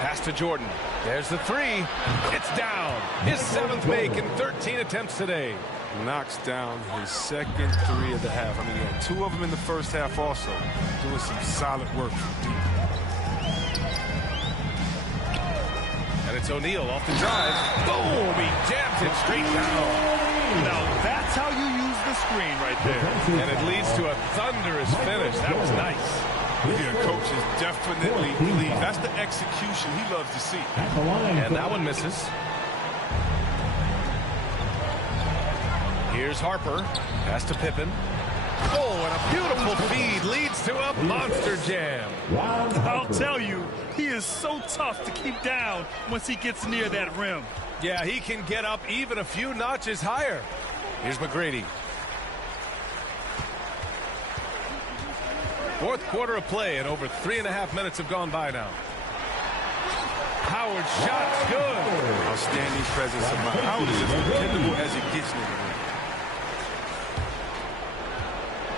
Pass to Jordan. There's the three. It's down. His 7th make in 13 attempts today. Knocks down his second 3 of the half. I mean, he had 2 of them in the first half also. Doing some solid work from deep. And it's O'Neal off the drive. Boom! He jams it straight down. Now that's how you use the screen right there. And it leads to a thunderous finish. That was nice. Yeah, coach is definitely pleased. That's the execution he loves to see. And that one misses. Here's Harper. Pass to Pippen. Oh, and a beautiful feed leads to a monster jam. I'll tell you, he is so tough to keep down once he gets near that rim. Yeah, he can get up even a few notches higher. Here's McGrady. Fourth quarter of play, and over 3.5 minutes have gone by now. Howard shot's good. Outstanding presence of mind. Howard is as dependable as it gets in the ring.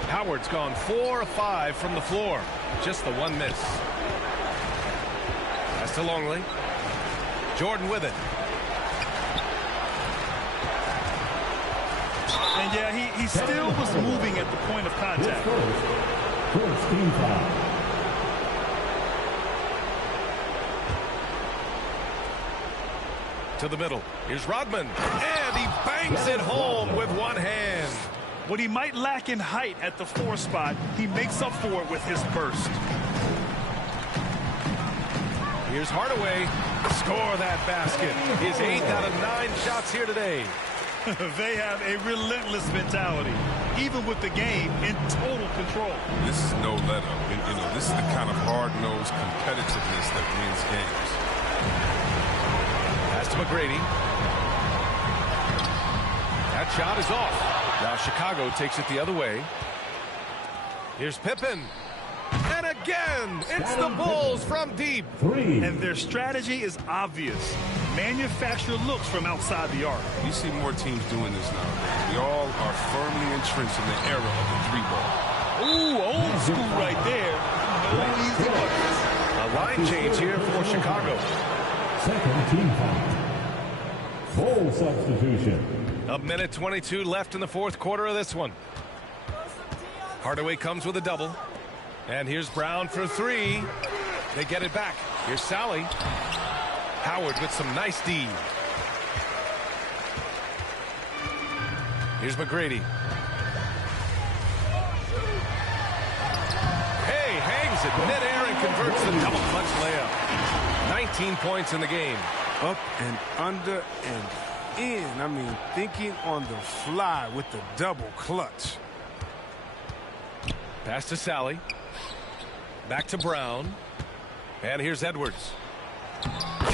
Howard's gone 4 of 5 from the floor. Just the one miss. Pass to Longley. Jordan with it. And yeah, he still was moving at the point of contact. First team foul. To the middle. Here's Rodman. And he bangs it home with one hand. What he might lack in height at the 4 spot, he makes up for it with his burst. Here's Hardaway. Score that basket. His 8th out of 9 shots here today. They have a relentless mentality, even with the game in total control. This is no let up. You know, this is the kind of hard-nosed competitiveness that wins games. Pass to McGrady. That shot is off. Now Chicago takes it the other way. Here's Pippen. And again, it's the Bulls from deep. And their strategy is obvious. Manufacture looks from outside the arc. You see more teams doing this nowadays. We all are firmly entrenched in the era of the 3-ball. Ooh, old school right there. No easy buckets. A line change here for Chicago. Second team foul. Full substitution. A minute 22 left in the fourth quarter of this one. Hardaway comes with a double. And here's Brown for 3. They get it back. Here's Sally. Howard with some nice D. Here's McGrady. Hey, hangs it midair and converts the double clutch layup. 19 points in the game. Up and under and in. I mean, thinking on the fly with the double clutch. Pass to Sally. Back to Brown. And here's Edwards.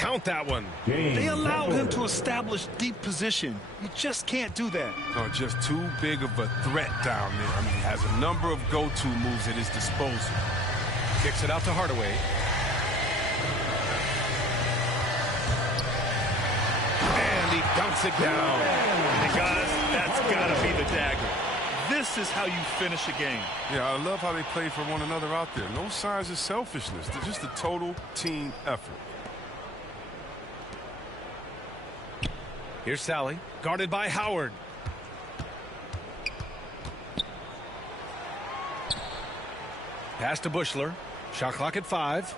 count that one. They allowed him to establish deep position. You just can't do that. Oh, just too big of a threat down there. I mean, he has a number of go-to moves at his disposal. Kicks it out to Hardaway. And he dunks it down. And guys, that's got to be the dagger. This is how you finish a game. Yeah, I love how they play for one another out there. No signs of selfishness. They're just a total team effort. Here's Sally, guarded by Howard. Pass to Bushler. Shot clock at 5.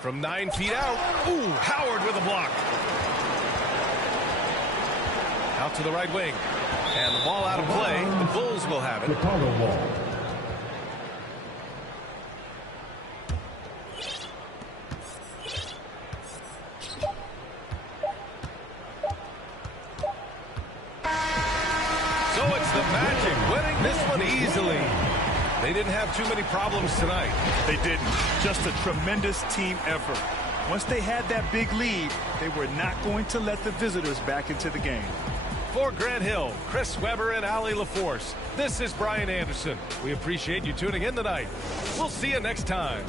From 9 feet out. Ooh, Howard with a block. Out to the right wing. And the ball out of play. The Bulls will have it. Chicago ball. So it's the Magic winning this one easily. They didn't have too many problems tonight. They didn't. Just a tremendous team effort. Once they had that big lead, they were not going to let the visitors back into the game. For Grant Hill, Chris Webber, and Allie LaForce, this is Brian Anderson. We appreciate you tuning in tonight. We'll see you next time.